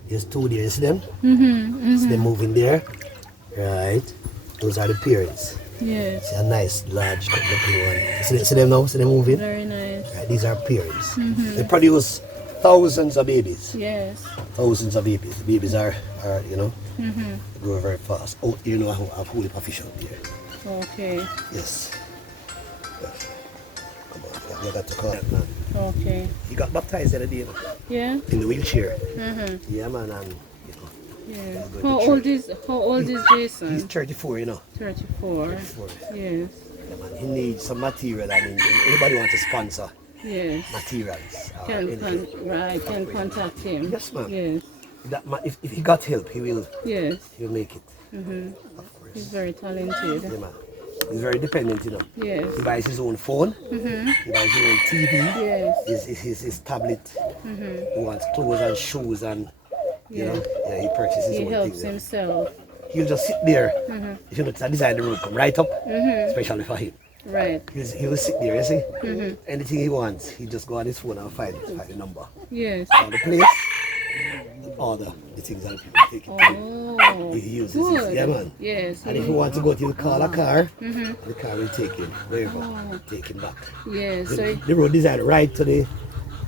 There's two there, you see them? See them moving there. Right. Those are the parents. Yes. See a nice large cut looking one. See them now? See them moving? Very nice. Right, these are parents. They produce thousands of babies. Yes. Thousands of babies. The babies are you know, they grow very fast. Oh, you know, I have a whole heap of fish out there. Okay. Yes. Yes. Come on, you got to call it, man. Okay. He got baptized the other day Yeah. in the wheelchair. Yeah, man, and you know, Yeah. go to How old is he's Jason? 34, you know. 34. 34. Yes. Yeah, man, he needs some material. I mean, anybody want to sponsor Yes. materials? Or Can anything. can contact him. Yes, ma'am. Yes. That man, if he got help, he will Yes. make it. Of course. He's very talented. Yeah, man. He's very dependent, you know. Yes. He buys his own phone. He buys his own TV. Yes. His tablet. He wants clothes and shoes and you know. Yeah, he purchases his He own helps things. Yeah. himself. He'll just sit there. If you notice, I design the road come right up, especially for him. Right. He will sit there, you see. Anything he wants, he just go on his phone and find the number. Yes. Find the place, order the things that people take it. Oh. He uses Good. it. Yeah, man. Yes. And if you want to go, he'll call a car. The car will take him wherever, take him back. Yes. So The road design right to the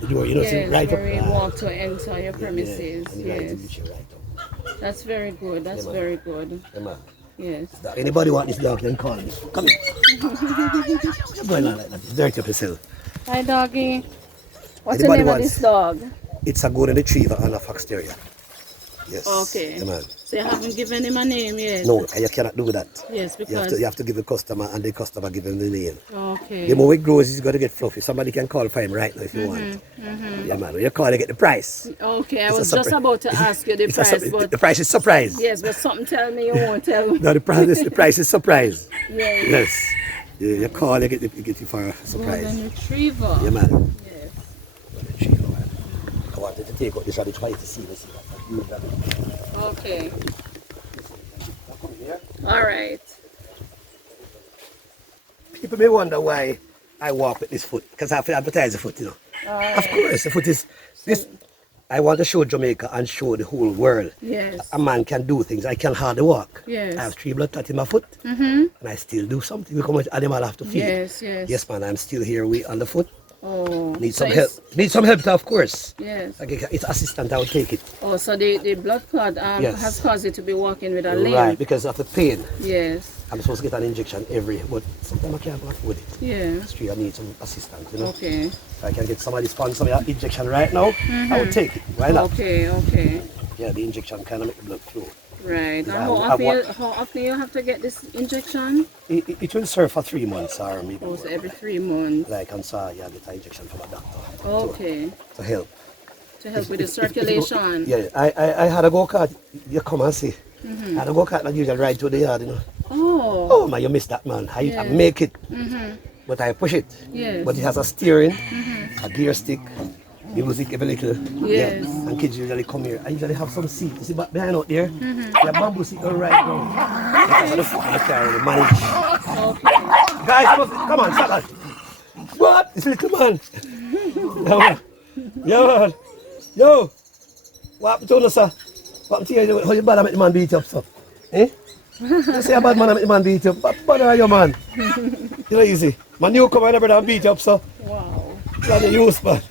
door, you know, see, yes, right up. where you walk to enter your premises. And right to Yes. reach you right up. That's very good. That's Yeah, man. very good. Yeah, man. Yes. Anybody want this dog, then call me. Come here. You're going on like that. It's dirty up yourself. Hi, doggy. What's the Anybody name of wants- this dog? It's a golden retriever and a fox terrier. Yes. Okay. Yeah, man. So you haven't given him a name yet? No, you cannot do that. Yes, You because... have to give the customer and the customer give him the name. Okay. The more it grows, he's got to get fluffy. Somebody can call for him right now if you want. Yeah, man. When you call, you get the price. Okay, I It's a was just surprise. about to ask you the It's a price, sur- but... the price is surprise. Yes, but something tell me you won't tell me. No, the price is surprise. Yes. Yes. You call, you get it for a surprise. Golden Retriever. Yeah, man. Yes. Golden retriever, man. wanted to take out this rabbit try to see this. Okay. All right. People may wonder why I walk with this foot, because I have to advertise the foot, you know. Of course, the foot is this. I want to show Jamaica and show the whole world. Yes. A man can do things. I can hardly walk. Yes. I have 3 blood clots in my foot, and I still do something because much animal have to feed. Yes, yes. Yes, man, I'm still here on the foot. Oh. Need so some help. Need some help, of course. Yes. Like it's assistant, I will take it. Oh, so the blood clot Yes. has caused you to be walking with a limp. Right, because of the pain. Yes. I'm supposed to get an injection but sometimes I can't afford it. Yeah. Straight, I need some assistance, you know. Okay. If I can get somebody to sponsor me an injection right now, I will take it. Why not? Okay, okay. Yeah, the injection kind of make the blood flow. Right. Yeah, And how often you have to get this injection? It will serve for 3 months or maybe Oh, so more. every 3 months. Like I'm sorry, I get an injection from a doctor. Okay. To help. To help with the circulation. Yeah, I had a go-kart. You come and see. I had a go-kart that usually ride to the yard, you know. Oh. Oh man, you missed that, man. I make it, but I push it. Yes. But it has a steering, a gear stick, music every little. Yes. Yeah. And kids usually come here. I usually have some seat. You see back behind out there? The bamboo seat all right now. Because of the foot of the car, we manage. Okay. Guys, come on, stop that. What? This little man. Yo, man. Yo, man. Yo. What happened to you, sir? What happened to you? How you bad make the man beat you up, sir? Eh? You say a bad man make the man beat you up. What bad are you, man? You know easy. Man, you come and brother beat you up, sir. Wow. That's the use, man.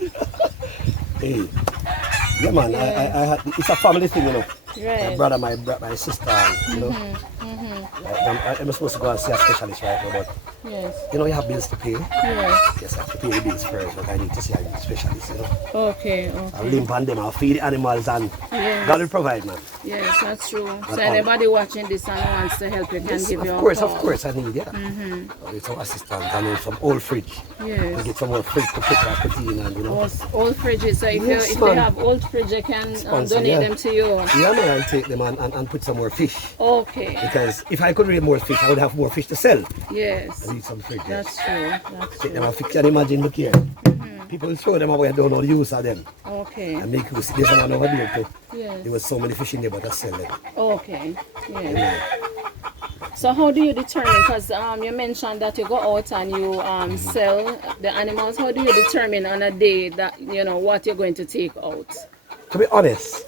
Hey. Yeah, man. I had, it's a family thing, you know. Right. My brother, my sister, you know. I'm supposed to go and see a specialist right now, but Yes. you know you have bills to pay. Yes. Yes, I have to pay the bills first, but I need to see a specialist, you know. Okay. I'll Okay. limp on them, I'll feed the animals, and Yes. God will provide, man. Yes, that's true. But So anybody watching this and wants to help, you can Yes, give of your course, call. I need, yeah. I need some assistance, I need some old fridge. I Yes. get some more fridge to put in, and you know. Old fridges. So if Yes, you man. have old fridge, you can Sponsor, donate yeah. them to you. Yeah, man, I'll take them and put some more fish. Okay. Because if I could raise more fish, I would have more fish to sell. Yes. I need some fridge. That's true. That's Take them true. and fix. Can you imagine, look here. People throw them away, don't know the use of them. Okay. And make you see this one over there too. Yes. There was so many fish in there, but I sell them. Okay. Yeah. Yeah. So how do you determine? Because you mentioned that you go out and you sell the animals. How do you determine on a day that what you're going to take out? To be honest,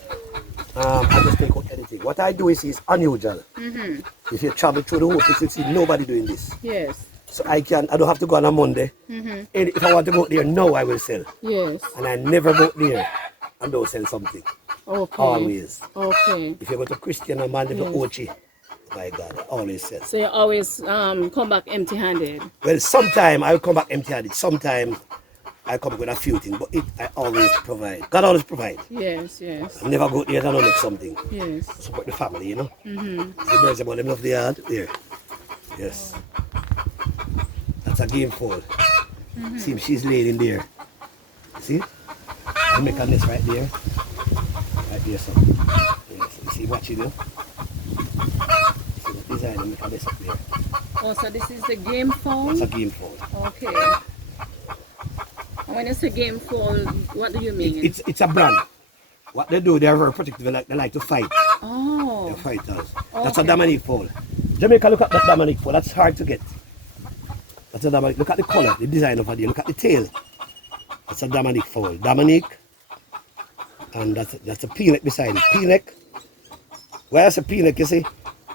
I just take out anything. What I do is unusual. If you travel through the whole place, you see nobody doing this. Yes. So I don't have to go on a Monday. And if I want to go there now, I will sell. Yes. And I never go there and don't sell something. Okay. Always. Okay. If you go to Christiana, man, to Ochi, my God, I always sell. So you always come back empty-handed. Well, sometime I'll come back empty-handed. Sometime I come back with a few things, but I always provide. God always provide. Yes. Yes. I never go there and don't make something. Yes. Support the family, you know. The birds about them love the yard. There. Yes. That's a game fall. See if she's laid in there. See? I make a nest right there. Right there, so. Yes. You see what you do? See the design, I make a nest up there. Oh, so this is the game phone? That's a game fall. Okay. And when you say game phone, what do you mean? It's a brand. What they do, they're very protective. They like to fight. Oh. They're fighters. That's a Okay. Dominique fall. Jamaica, look at that Dominique fall. That's hard to get. That's a Dominique. Look at the color, the design of it. Look at the tail. That's a Dominique fall. Dominique. And that's a P-neck beside it. P-neck. Why is a P-neck, you see?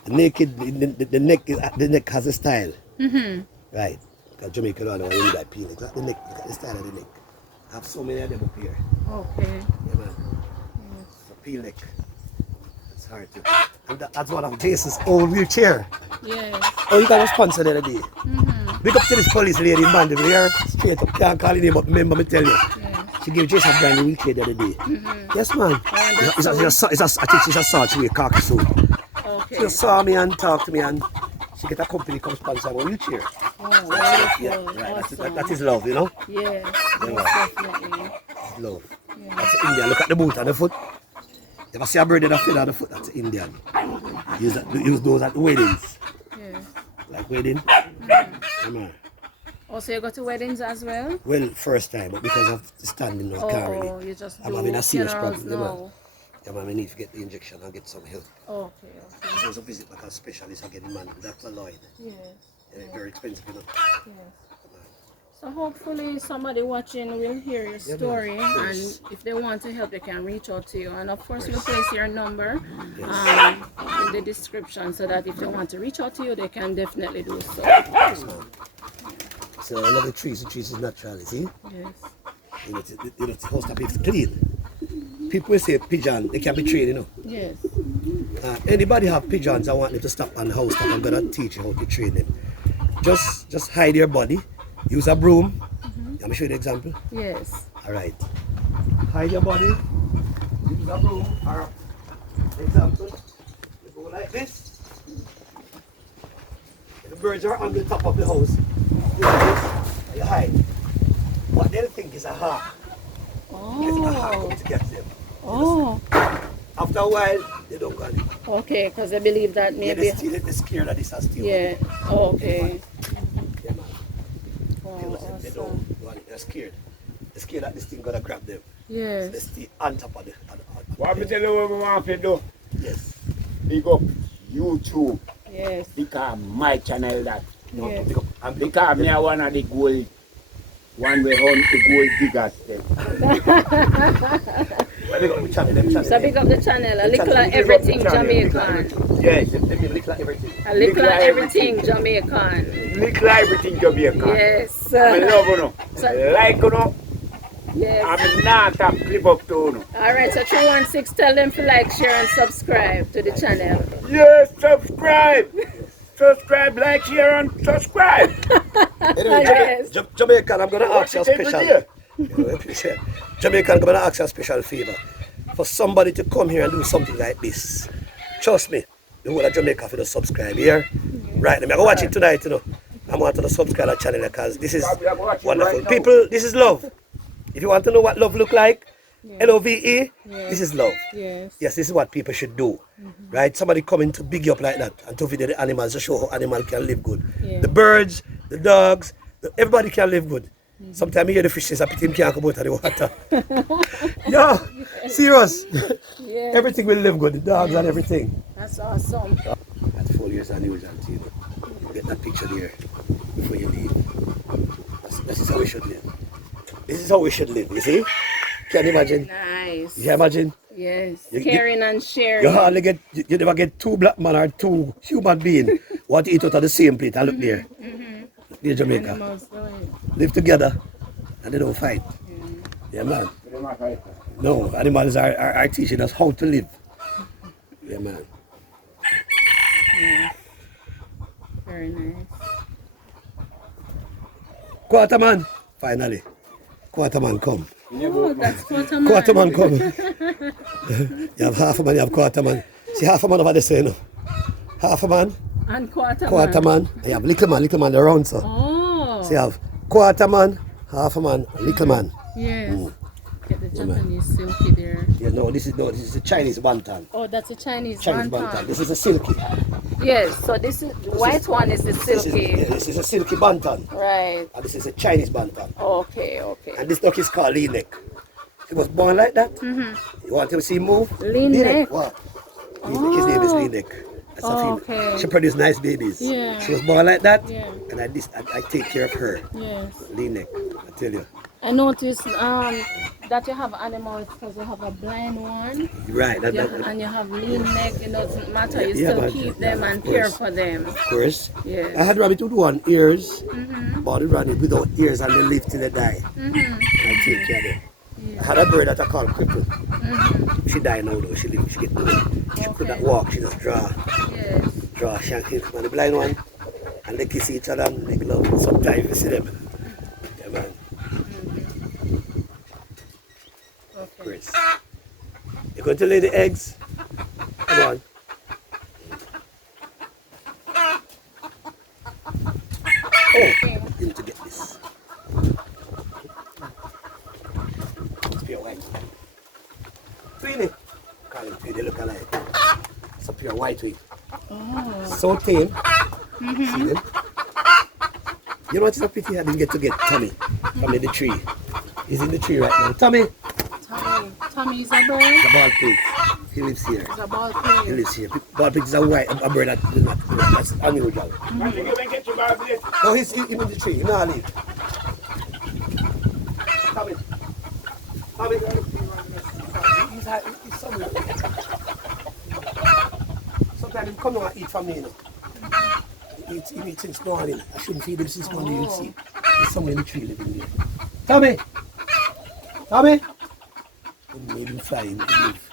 The neck has a style. Right. Because Jamaica don't know when you got P-neck. Look at the neck. Look at the style of the neck. I have so many of them up here. Okay. Yeah, man. So P-neck. It's hard to. And that's one of Jason's old wheelchair. Yes. Oh, you got a sponsor the other day. Big up to this police lady in Bandit. We are straight up. Can't call her name, but remember me tell you. Yes. She gave Jason a brand new wheelchair the other day. Yes, man. I think she's a salt. She wear khaki suit. Okay. She just saw me and talked to me, and she get a company come sponsor my wheelchair. Oh, wonderful. Yeah, right. Awesome. That is love, you know. Yes, Yeah. most definitely. Love. That's Indian. Look at the boot and the foot. If I see a bird with a feather on the foot, that's Indian. Use those at weddings. Yes. Like wedding. Come on. Oh, so you go to weddings as well? Well, first time, but because of the standing now, can't really. Oh, you just I'm do having a serious funerals problem. now. Yeah, man, I need to get the injection and get some help. Okay, okay. I was a visit like a specialist again, man, Dr. Lloyd. Yes. Very expensive, you know. Yes. So hopefully somebody watching will hear your story, and if they want to help, they can reach out to you. And of course, we'll place your number in the description so that if they want to reach out to you, they can definitely do so. Yes, man. So I love the trees is natural, you see? Yes. It's supposed to be clean. People will say pigeon, they can be trained, you know. Yes. Anybody have pigeons, I want them to stop on the house top. I'm gonna teach you how to train them. Just hide your body, use a broom. Let me show you the example. Yes. Alright. Hide your body, use a broom, or example. You go like this. The birds are on the top of the house. You do this, and you hide. What they'll think is a hawk. It's a hawk coming to get them. Oh. After a while, they don't got it. Okay, because they believe that maybe. They're scared that this has steal. Yeah. Oh, okay. Yeah, man. Wow, They awesome. don't want it. They're scared. They're scared that this thing gonna grab them. Yes. They stay on top of the. What me tell you what we want to do? Yes. Big up YouTube. Yes. Because my channel that. No, Yes. pick up. I'm Because me are one of the gold, one way hunt the gold diggers. Well, pick up the channel. Them channel. So pick up the channel, a The Likkle channel. everything Pick up the channel, Jamaican. Yes. Them lick like everything. A Likkle Likkle everything Jamaican. Likkle everything Jamaica. Yes. I love you. So- Like you know. Yes. I'm not a clip up to you. Alright, so 316, tell them to like, share, and subscribe to the channel. Yes, subscribe. Subscribe, like, share, and subscribe. Anyway, Yes. Jamaican, I'm gonna ask you a Watch it every special. day. I appreciate. Jamaican, I'm gonna ask you a special favor. For somebody to come here and do something like this, trust me, the whole of Jamaica for the subscribe here. Right, I'm gonna watch it tonight, you know. I'm going to subscribe to the channel because this is wonderful. People, this is love. If you want to know what love look like, L-O-V-E, this is love. Yes. Yes, this is what people should do. Right? Somebody coming to big you up like that and to video the animals to show how animals can live good. Yeah. The birds, the dogs, everybody can live good. Sometimes you hear the fishes, I put him can't come out of the water. Yeah, serious. Yeah. Everything will live good, the dogs and everything. That's awesome. At 4 years unusual, you know. Get that picture there before you leave. This is how we should live. This is how we should live, you see? Can you imagine? Nice. You can imagine? Yes. You- Caring and sharing. You hardly get, you never get two black men or two human beings want to eat out of the same plate. And look there. Look there, Jamaica. Animals, right. Live together and they don't fight. Yeah, man. No, animals are teaching us how to live. Yeah, man. Yeah. Very nice. Quarterman, finally. Quarterman, come. Oh, that's quarterman. Quarterman, come. You have half a man, you have quarterman. See half a man over there, say, no. Half a man, And quarterman. quarterman. You have little man around, so. Oh. So you have quarterman, half a man, little man. Yes. Get the man. Japanese silky there. Yeah, no, this is a Chinese bantan. Oh, that's a Chinese Chinese bantan. bantan. This is a silky. Yes, so this is the white one is the silky. This is a silky bantan. Right. And this is a Chinese bantan. Okay, okay. And this duck is called lean neck. He was born like that. You want to see him move? Lean neck? What? His name is lean neck. That's a female. Okay. She produced nice babies. Yeah. She was born like that. Yeah. And I take care of her. Yes. Lean neck, I tell you. I noticed that you have animals because you have a blind one. Right. And you have lean neck. It doesn't matter. You Yeah, still but- keep them yeah, and of care course. for them. Of course. Yes. I had rabbit with one ears, but the rabbit without ears and they live till they die. And I take care of them. I had a bird that I call cripple. She died now though. She lived. She get She could not walk. She just draw. Yes. Draw. She and the blind one, and they kiss each other and make love. Sometimes you see them. Yeah, man. Okay. Chris. You're going to lay the eggs? Come on. Oh, you need to get this. It's pure white. Tweety. Call him Tweety, look alike. It's a pure white wing. Oh. So tame. See them? You know what is a pity I didn't get to get Tommy from the tree. He's in the tree right now. Tommy! Tommy is a bird? He's a bald pig. He lives here. It's a bald pig. He lives here. Bald pig is a white, a bird that's unusual. No, he's in the tree. He's not leave. Tommy. Tommy. He's somewhere. Sometimes he come down and eat from me, you know. He eats since morning. I shouldn't feed him since morning, you see. He's somewhere in the tree living there. Tommy! Tommy! He made him fly in the leaf.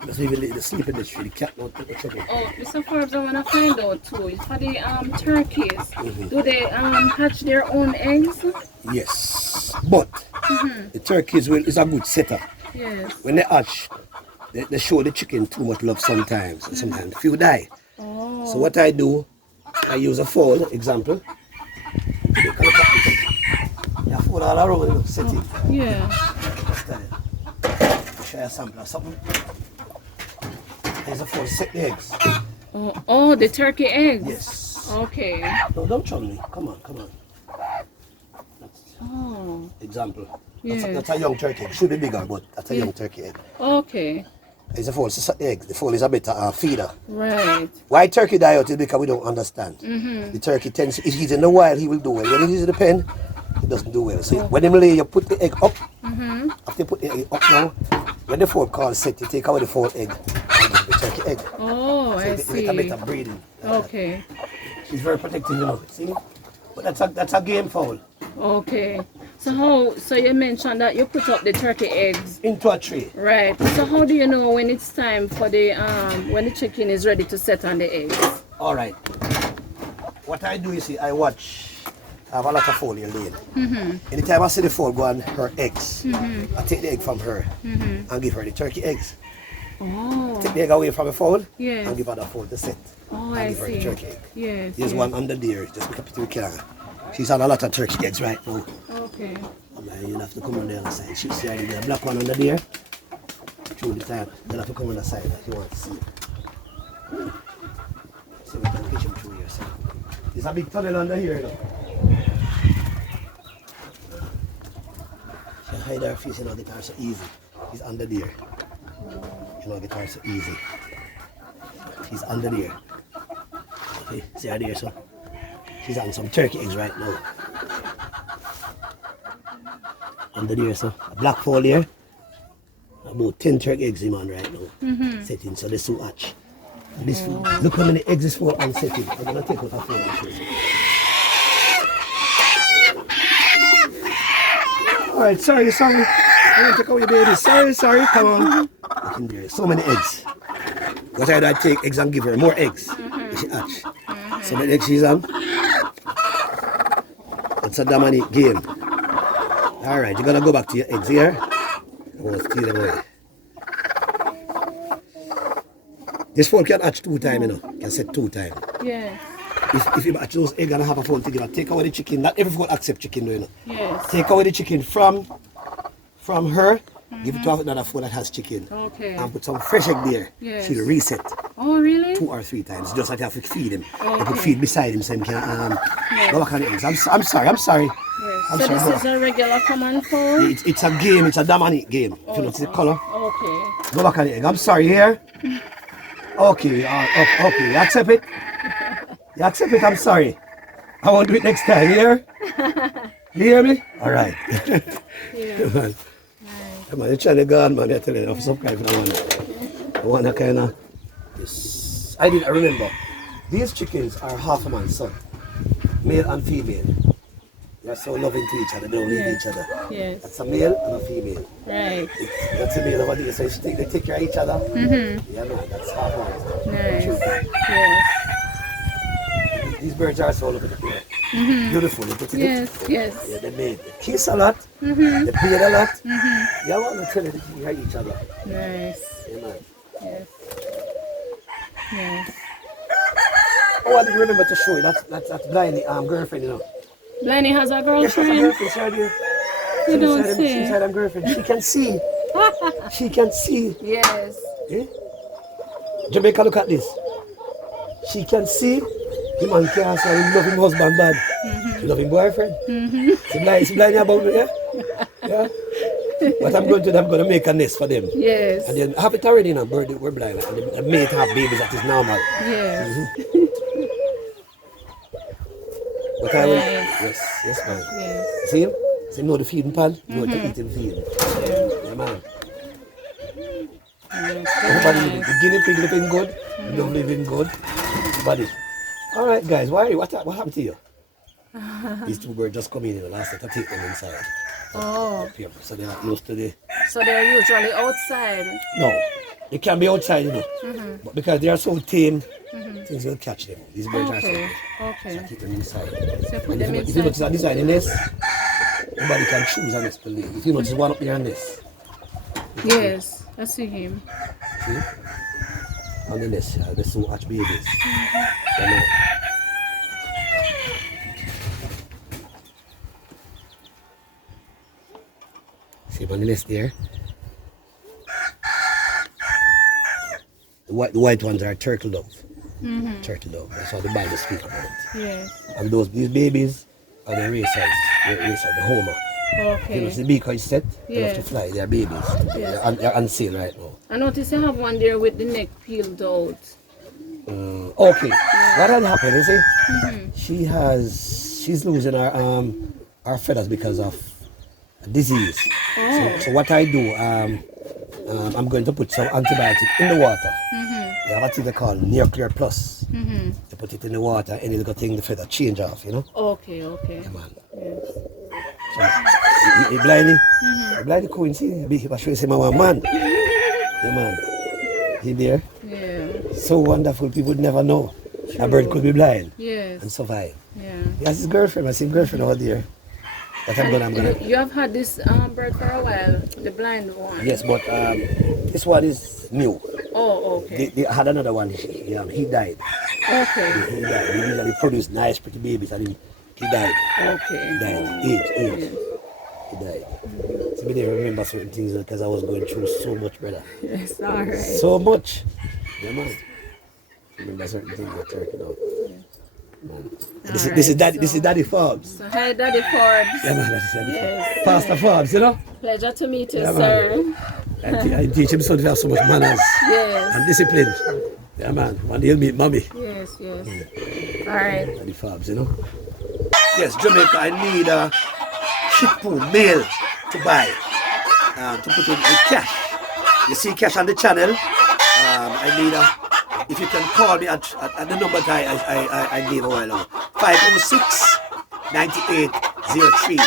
Because they sleep in the tree, the cat won't take the chicken. Oh, Mr. Forbes, I want to find out too, for the turkeys, do they hatch their own eggs? Yes, but the turkeys is a good setter. Yes. When they hatch, they show the chicken too much love sometimes, and sometimes a few die. Oh. So what I do, I use a fowl, example. Look at this. You fold all around, you know, set it. Yeah. I'll show you a sample of something. There's a fowl, set the eggs. Oh, the turkey eggs? Yes. Okay. No, don't trouble me. Come on, come on. That's example. Yeah. That's a young turkey egg. Should be bigger, but that's a young turkey egg. Okay. It's a fowl, it's an egg. The fowl is a better feeder. Right. Why turkey die out is because we don't understand. The turkey tends, if he's in the wild, he will do well. When he's in the pen, he doesn't do well. So when they lay, you put the egg up. After you put the egg up now, when the fowl calls set, you take away the fowl egg and give the turkey egg. Oh, so I see. It's a better breeding. Okay. He's very protective, you know. See? But that's a game fowl. Okay. So you mentioned that you put up the turkey eggs into a tray. Right. So how do you know when it's time for the when the chicken is ready to set on the eggs? All right. What I do, you see, I have a lot of fowl here laying. Anytime I see the fowl go on her eggs, I take the egg from her and give her the turkey eggs. Oh. Take the egg away from the fowl and give her the fowl to set. Oh, and I give her the see. turkey egg. Yes. There's one under there, just look up to the camera. She's on a lot of turkey eggs right now. Okay. You'll have to come on the other side. She's there, the black one under there. Through the time, you'll have to come on the side if you want to see it. See if we can catch him through here. So. There's a big tunnel under here, though. She hide her face, you know, get her so easy. He's under there. You know, get her so easy. He's under there. Okay, see her there, so. She's on some turkey eggs right now. Under there, so a black fowl here. About 10 turkey eggs in on right now. Setting, so this will hatch. And this food, look how many eggs this fowl on setting. I'm gonna take out a fowl and show you. Alright, sorry. I'm gonna take out your baby. Sorry, come on. Look in there, so many eggs. What I do, I take eggs and give her more eggs. She hatch. So the eggs she's on. It's a dominant game. Alright, you're gonna go back to your eggs here. I'm gonna steal them away. This phone can hatch 2 times, you know. Can set 2 times. Yeah. If you hatch those eggs and have a phone together, take away the chicken. Not every phone accept chicken, you know. Yes. Take away the chicken from her. Give it to another phone that has chicken. Okay. And put some fresh egg there. Yes. She'll reset. Oh, really? 2 or 3 times. Just like you have to feed him. Okay. You put feed beside him so he can go back on the eggs. I'm sorry. Yes. I'm So sorry, this is a regular command phone? It's a game, it's a dominant game. If you notice the color. Okay. Go back on the egg. I'm sorry, here. Okay, okay. You accept it? You accept it, I'm sorry. I won't do it next time, here? You hear me? Alright. Yeah. Come on. Come on, you're trying to go on, man. You're telling you, some kind of one that kind of. Yes. I remember. These chickens are half a man's son, male and female. They're so loving to each other, they don't leave each other. Yes. That's a male and a female. Right. That's a male over there, so they take care of each other. Yeah, man, that's half a man's. Nice. Yes. These birds are so lovely. Beautiful. You put it in. Yes. Yeah, they made. They kiss a lot. They play a lot. Yeah, well, they tell you to take care of each other. Nice. Yeah, man. Yes. Oh, I didn't remember to show you. That's Bliney, girlfriend, you know. Bliney has a Yes, girlfriend? she has a girlfriend. She had you. You don't say. She's had a girlfriend. She can see. She can see. Yes. Eh? Jamaica, look at this. She can see. The man can't say he love him husband bad. Loving boyfriend. It's blind about me, yeah? Yeah. But I'm going to make a nest for them. Yes. And then have it already now, bird, we're blind. And the mate have babies, that is normal. Yes. But I will, Nice. yes, man. Yes. See him? See him know the feeding pan? You know to eat him feeding. Yeah, man. Everybody, the guinea pig living good, the dog living good. Everybody. All right, guys, what happened to you? These two birds just come in the last night. I take them inside. Oh. So they are used to the... So they're usually outside. No, they can be outside, you know. But because they are so tame, things will catch them. These birds are so tame. Okay. So I keep them inside. So put And them if you notice inside. that inside the nest, nobody can choose a nest to live. If you notice one up there in nest. Yes, I see him. See? On the nest, the so hatch babies. You know. See on the nest there? The white ones are turtle dove. Turtle dove. That's how the Bible speaks about it. Yes. And these babies are the resides, the Homer. You know, Okay. the beak is set, they have to Yes. fly, they're babies. Yes. They're on sale right now. I notice you have one there with the neck peeled out. Okay, what had happened is she's losing her feathers because of a disease. So what I do, I'm going to put some antibiotic in the water. They have a thing they call Nuclear Plus. You put it in the water and it'll go thing the feather change off, you know? Okay. Yeah, man. Yes. So, you blind, blind coincidence. If I show you say my man. Yeah, man. He there. Yeah. So wonderful, people would never know. A bird could be blind and Yes. survive. Yeah. He has his girlfriend, I see his girlfriend over there. But I'm gonna. You have had this bird for a while, the blind one. Yes, but this one is new. Oh, okay. They had another one, he died. Okay. He died. He usually produced nice, pretty babies, and he died. Okay. He died. Age. He died. So me didn't remember certain things because I was going through so much, brother. Yes, all right. So much. Yeah, man. Remember certain things that turkey out. This is Daddy Forbes. So, hi, Daddy Forbes. Yeah, man, that's Daddy Yes. Forbes. Pastor Forbes, you know? Pleasure to meet you, Yeah, sir. I teach him so to have so much manners Yes. and discipline. Yeah, man. One day he'll meet mommy. Yes. All right. Daddy Forbes, you know? Yes, Jamaica, I need a shit pool male to buy, to put in cash. You see cash on the channel. I need if you can call me at the number that I gave a while ago. 506-9803.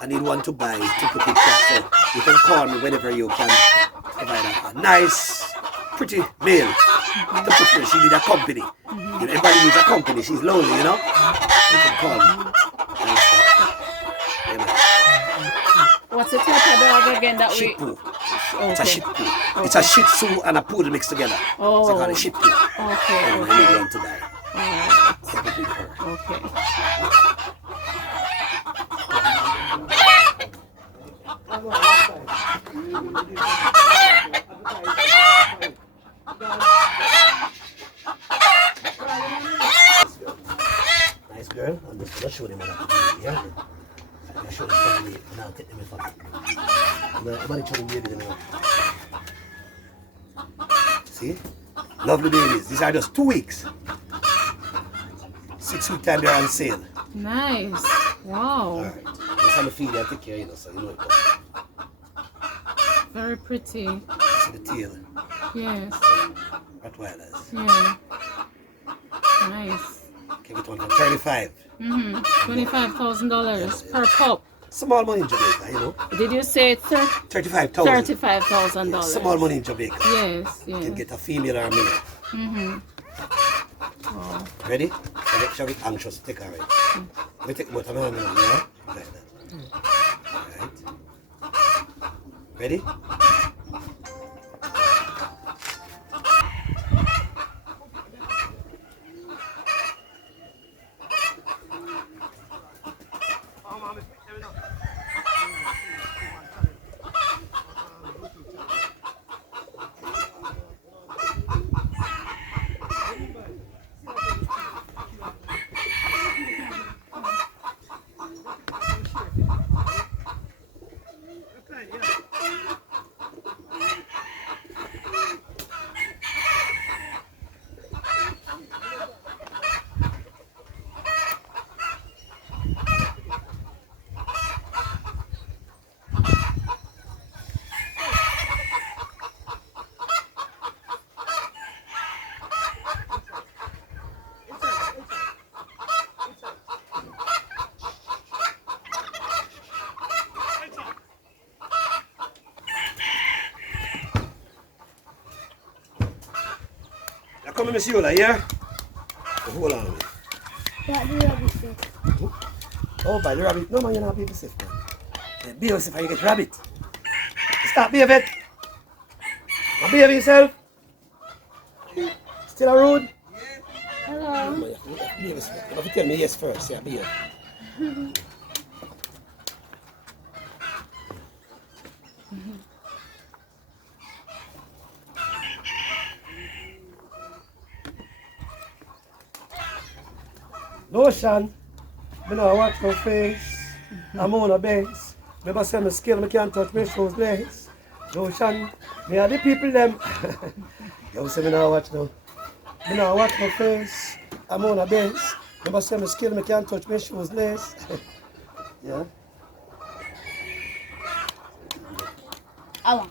I need one to buy to put in cash. So you can call me whenever you can provide a nice, pretty male to put in. She need a company. If everybody needs a company, she's lonely, you know? You can call me. What's the type of dog again that Shih Tzu. Okay. It's a Shih Tzu. It's a Shih Tzu and a poodle mixed together. Oh. So I call it Shih Tzu. Okay. And I need one to buy. Okay. Nice girl. I'm just show them what I have to do. Yeah? I show them family. Now take them in family. Everybody trying to baby them now. See? Lovely babies. These are just 2 weeks. 6 week time they're on sale. Nice. Wow. Alright. That's how the feed I take care, you know, so you know it. Very pretty. See the tail. Yes. Rottweilers. Yeah. Nice. Give it one for 35. $25,000 per pup. Small money in Jamaica, you know. Did you say $35,000. $35,000? Small money in Jamaica. Yes. You can get a female or a male. Wow. Ready? Shall we anxious? Take her right. Let me take both of my hands, yeah? Like that. Alright. Ready? come Miss Yola, yeah? Hold on. What do you have to say? Oh, by the rabbit. No, man, you're not baby safe, man. Be yourself and you get rabbit. Stop, baby. Now, behave yourself. Still a road? Hello. You have to tell me yes first, yeah, behave. Lotion, I don't watch my face. I'm on a base. Maybe I say my skill, I can't touch my shoes legs. Lotion, me are the people them. You say me now watch now. Me now watch my face. I'm on a base. Maybe I say my skill, I can't touch my shoes legs. Yeah. Awa.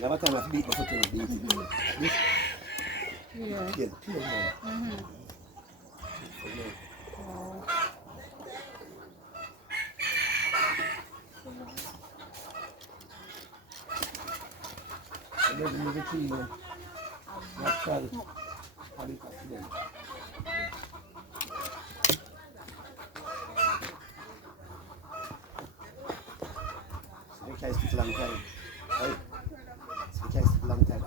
Never time I beat my foot in the beat. Yeah. Yeah, pure man. I'm ready to move it to you. Natural. So you can't stick a long time. Right? So you can't stick a long time.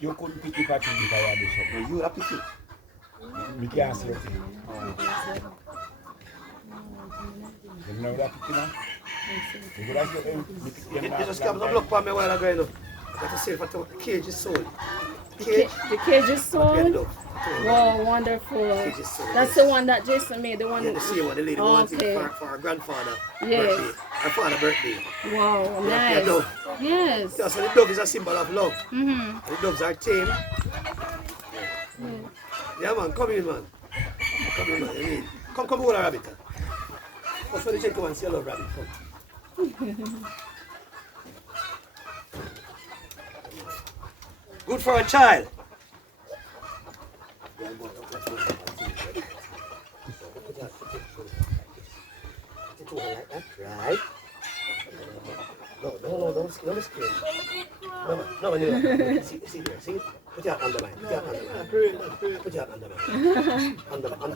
You couldn't pick it up if I had this. No, you have to pick it. You can't see it. You know that pick it up? You could have You just come and block for me while I go, you know. Got to say for the cage is sold. Cage. The cage is Yeah, sold. look. Wow, wonderful. Cage is sold. That's the one that Jason made. The one. Yeah, the same one, the lady wanted Okay. for her grandfather Yes. birthday. Her father's birthday. Wow, Yeah, nice. dove. Yes. Yeah, so the dove is a symbol of love. Mhm. And the doves are tame. Yeah, man, come in, man. Come in, man. You mean, come hold a rabbit. That's why the chicken come and see a love rabbit. Come. Good for a child. Right. No, don't scream. No, see there, see? Put your hand under mine. Put your hand under mine. Under mine.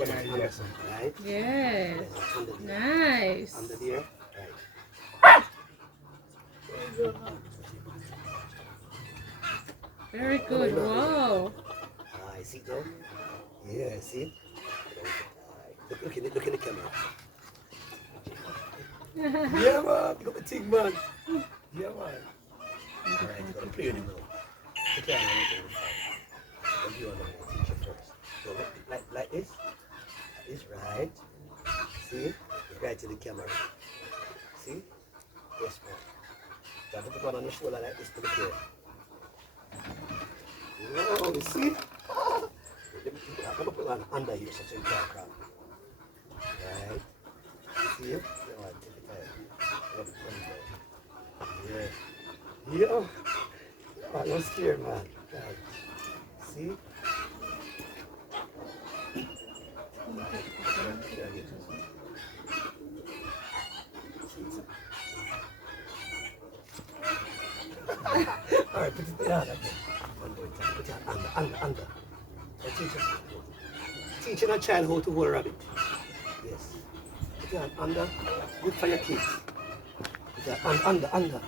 Right? Yes. Under there. Nice. Under there. Right. Very good. Wow. I see there. Yeah, see? Look in the camera. Yeah, man. You got the thing, man. Yeah, man. Alright, you gotta play with him now. Put your hand on the you want to teach you first. So like this. Like this, right? See? Right to the camera. See? Yes, man. You have to put one on the shoulder like this to the clear. Whoa, you see? I'm going to put one under here so you can't crack. Right? See? You want to take it out. Yeah. Yeah. Oh, don't scare, man. Right. See? Alright, put it down again. Put it under. Teaching a child how to hold a rabbit. Yes. Put it under. Good for your kids. Put it under. Under.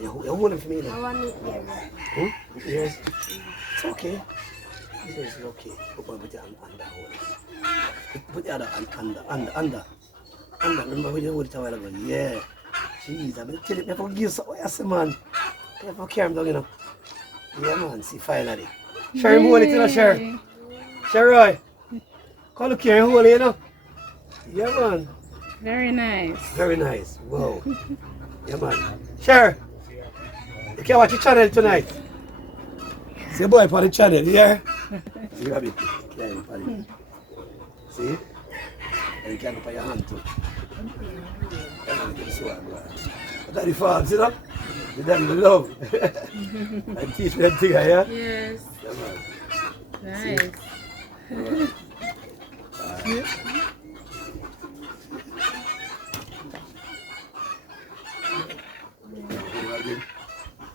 You're holding for me now. I want it here. Yes. It's okay. It's okay. Put it under. Put the other under. Remember when you hold it a while ago? Yeah. Jeez, I'm telling you, I have to give something else, man. I have to carry him down, you know. Yeah, man. See, finally. Sherry, hold it, you know, Sherry. Sherry, come look here and hold it, you know. Yeah, man. Very nice. Very nice. Wow. Yeah, man. Sherry, you can watch the channel tonight. See a boy on the channel, yeah? See, rabbit. Yeah, buddy. See? And you can put your hand too. Daddy Forbes, you know? The daddy the love. And teach me that thing, yeah? Yes. Yeah, man. Nice.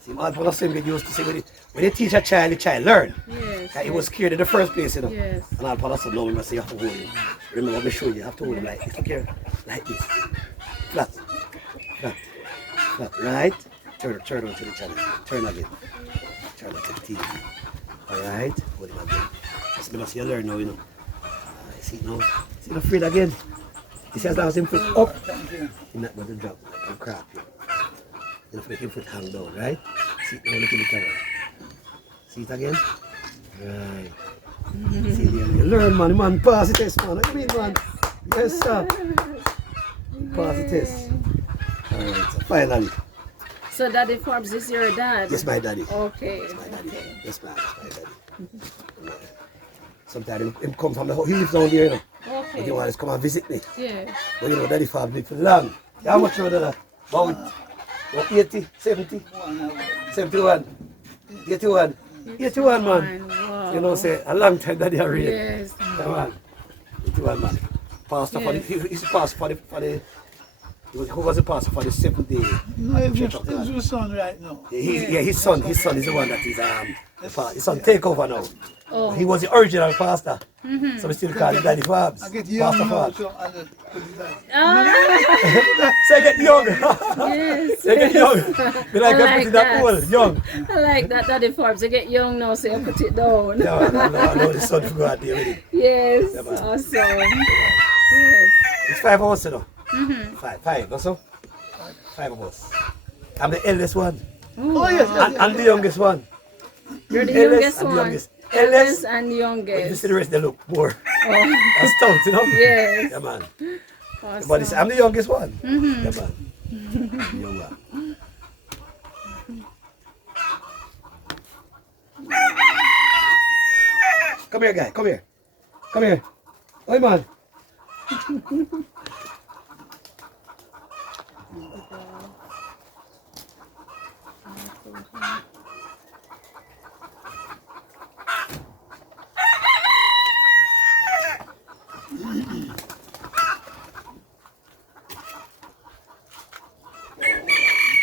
See, all for the same get used to say when you teach a child, the child learn. Yes. That he was scared in the first place, you know. Yes. And all for the same, now we must say you have to hold him. Remember what we showed you, you have to hold him like this. Look here, like this. Flat. Flat. Flat. Right? Turn on to the channel. Turn again. Turn on to the TV. Alright? Hold him again. That's because you learn now, you know. See it now. See the feet again. He says as him foot up. He's not going to drop and crap you. You know, make him foot hang down, right? See it now, look in the camera. See it again? Right. See there, you learn, man, pass the test, man. What do you mean, man? Yes, sir. Pass the test. Alright, so finally. So Daddy Forbes is your dad? Yes, my daddy. Okay. Yes, my daddy. Okay. Yes, my daddy. Sometimes he come from the whole, he lives down there, you know. Okay. But he wants to come and visit me. Yeah. But you know, daddy Forbes live for long. How much you know that? About 80, 70, 71, 81, 81 man. Wow. You know, say a long time daddy already. Yes. Come on. 81 man. Pastor for the, he's pastor for the, who was the pastor for the 7th day? No, it's your son right now. His son is the one that is, his son take over now. Oh. He was the original pastor. So we still call him Daddy Forbes. I get young Pastor now, Forbes. so I just put it back. Ah, So I get young. yes. So I get young. We like I to like put it that that. old, young. I like that, Daddy Forbes. You get young now, so you put it down. No, I know the son forgot out there with it. Yes. Yeah, man. Awesome. Yes. It's 5 of us, you know. Five, also. 5 of us. I'm the eldest one. Oh, yes, yes, And the youngest one. You're the Eldest youngest and the one. youngest. Eldest and But you youngest. see the rest, they look more. Oh. That's stout, you know? Yes. Yeah, man. Awesome. But it's, I'm the youngest one. Yeah, man. The young one. Come here, guy. Come here. Come here. Oi, man.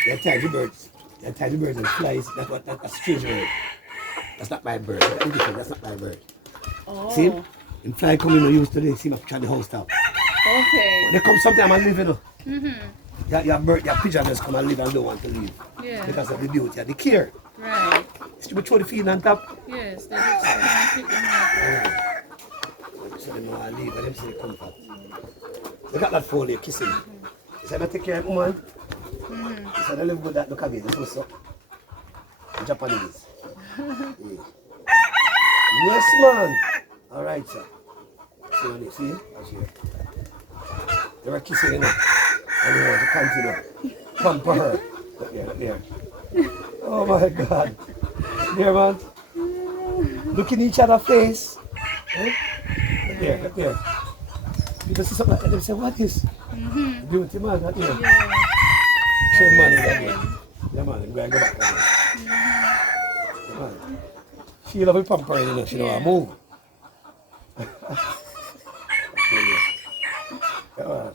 They're tiny birds. They're tiny birds and flies. That's a strange bird. That's not my bird. That's not my bird. Oh. See him? Him fly come in and used today. See him try the house top. Okay. They come sometime and live, you know. Your bird, your pigeon just come and live and don't want to leave. Yeah. Because of the beauty and the care. Right. We throw the feed on top. Yes. They just pick them up. So they know I leave and them say they comfort. They got that phone there kissing. He said, I take care of woman. He said, I live with that look again. This was so. Japanese. Yeah. Yes, man. All right, sir. See on it, see? That's here. They were kissing, you know. And they want to continue. Pamper her. Look there, look there. Oh my God. There, man. Look in each other's face. Eh? Look there, look there. People see something like that, they say, what is? Beauty, man, that here. Yeah. Shame man is that here. Yeah, man, I'm going to go back again. Yeah, man. She love it pampering, you know, she know how to move. Yeah, man.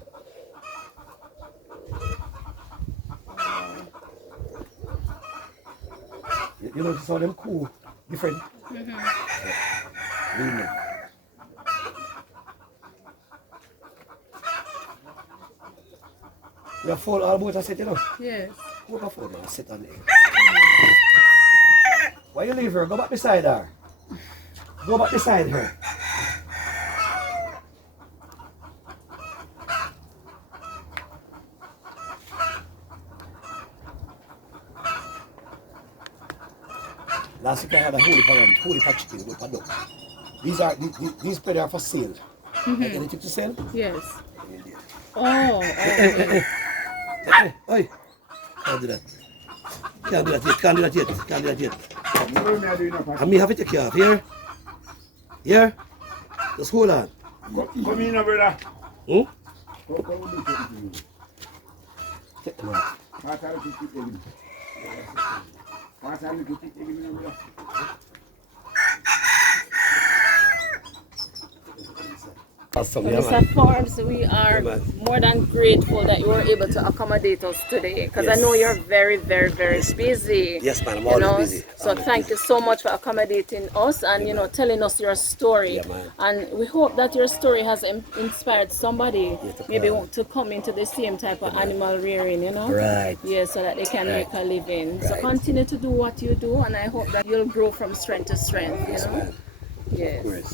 You know, saw them cool, different. Really. You have four all boats I set, you know. Yes. Who have four man sit on there? Why you leave her? Go back beside her. Go back beside her. Last week I had a holy pot chicken with a duck. These birds are for sale. Anything to sell? Yes. Oh. Okay. Oi. Can't do that. Can't do that yet. Can't do that yet. Can't do that yet. And me have to take care of here. Here. Just hold on. Come in, brother. Hmm? Come. Take them out. Pass out the ticket again. Pass out the ticket again, brother. Awesome, So, yeah, Mr. man. Forbes, we are man. more than grateful that you were able to accommodate us today because I Yes. know you're very, very, very Yes, busy. Yes, man, I'm You always know, busy. so Always thank busy. you so much for accommodating us and Yeah, man. telling us your story. Yeah, man. And we hope that your story has inspired somebody Yeah, to maybe come. to come into the same type of Yeah, man. animal rearing. Right. Yeah, so that they can Right. make a living. So Right. continue to do what you do, and I hope that you'll grow from strength to strength. Yes, man. Yes. Yes.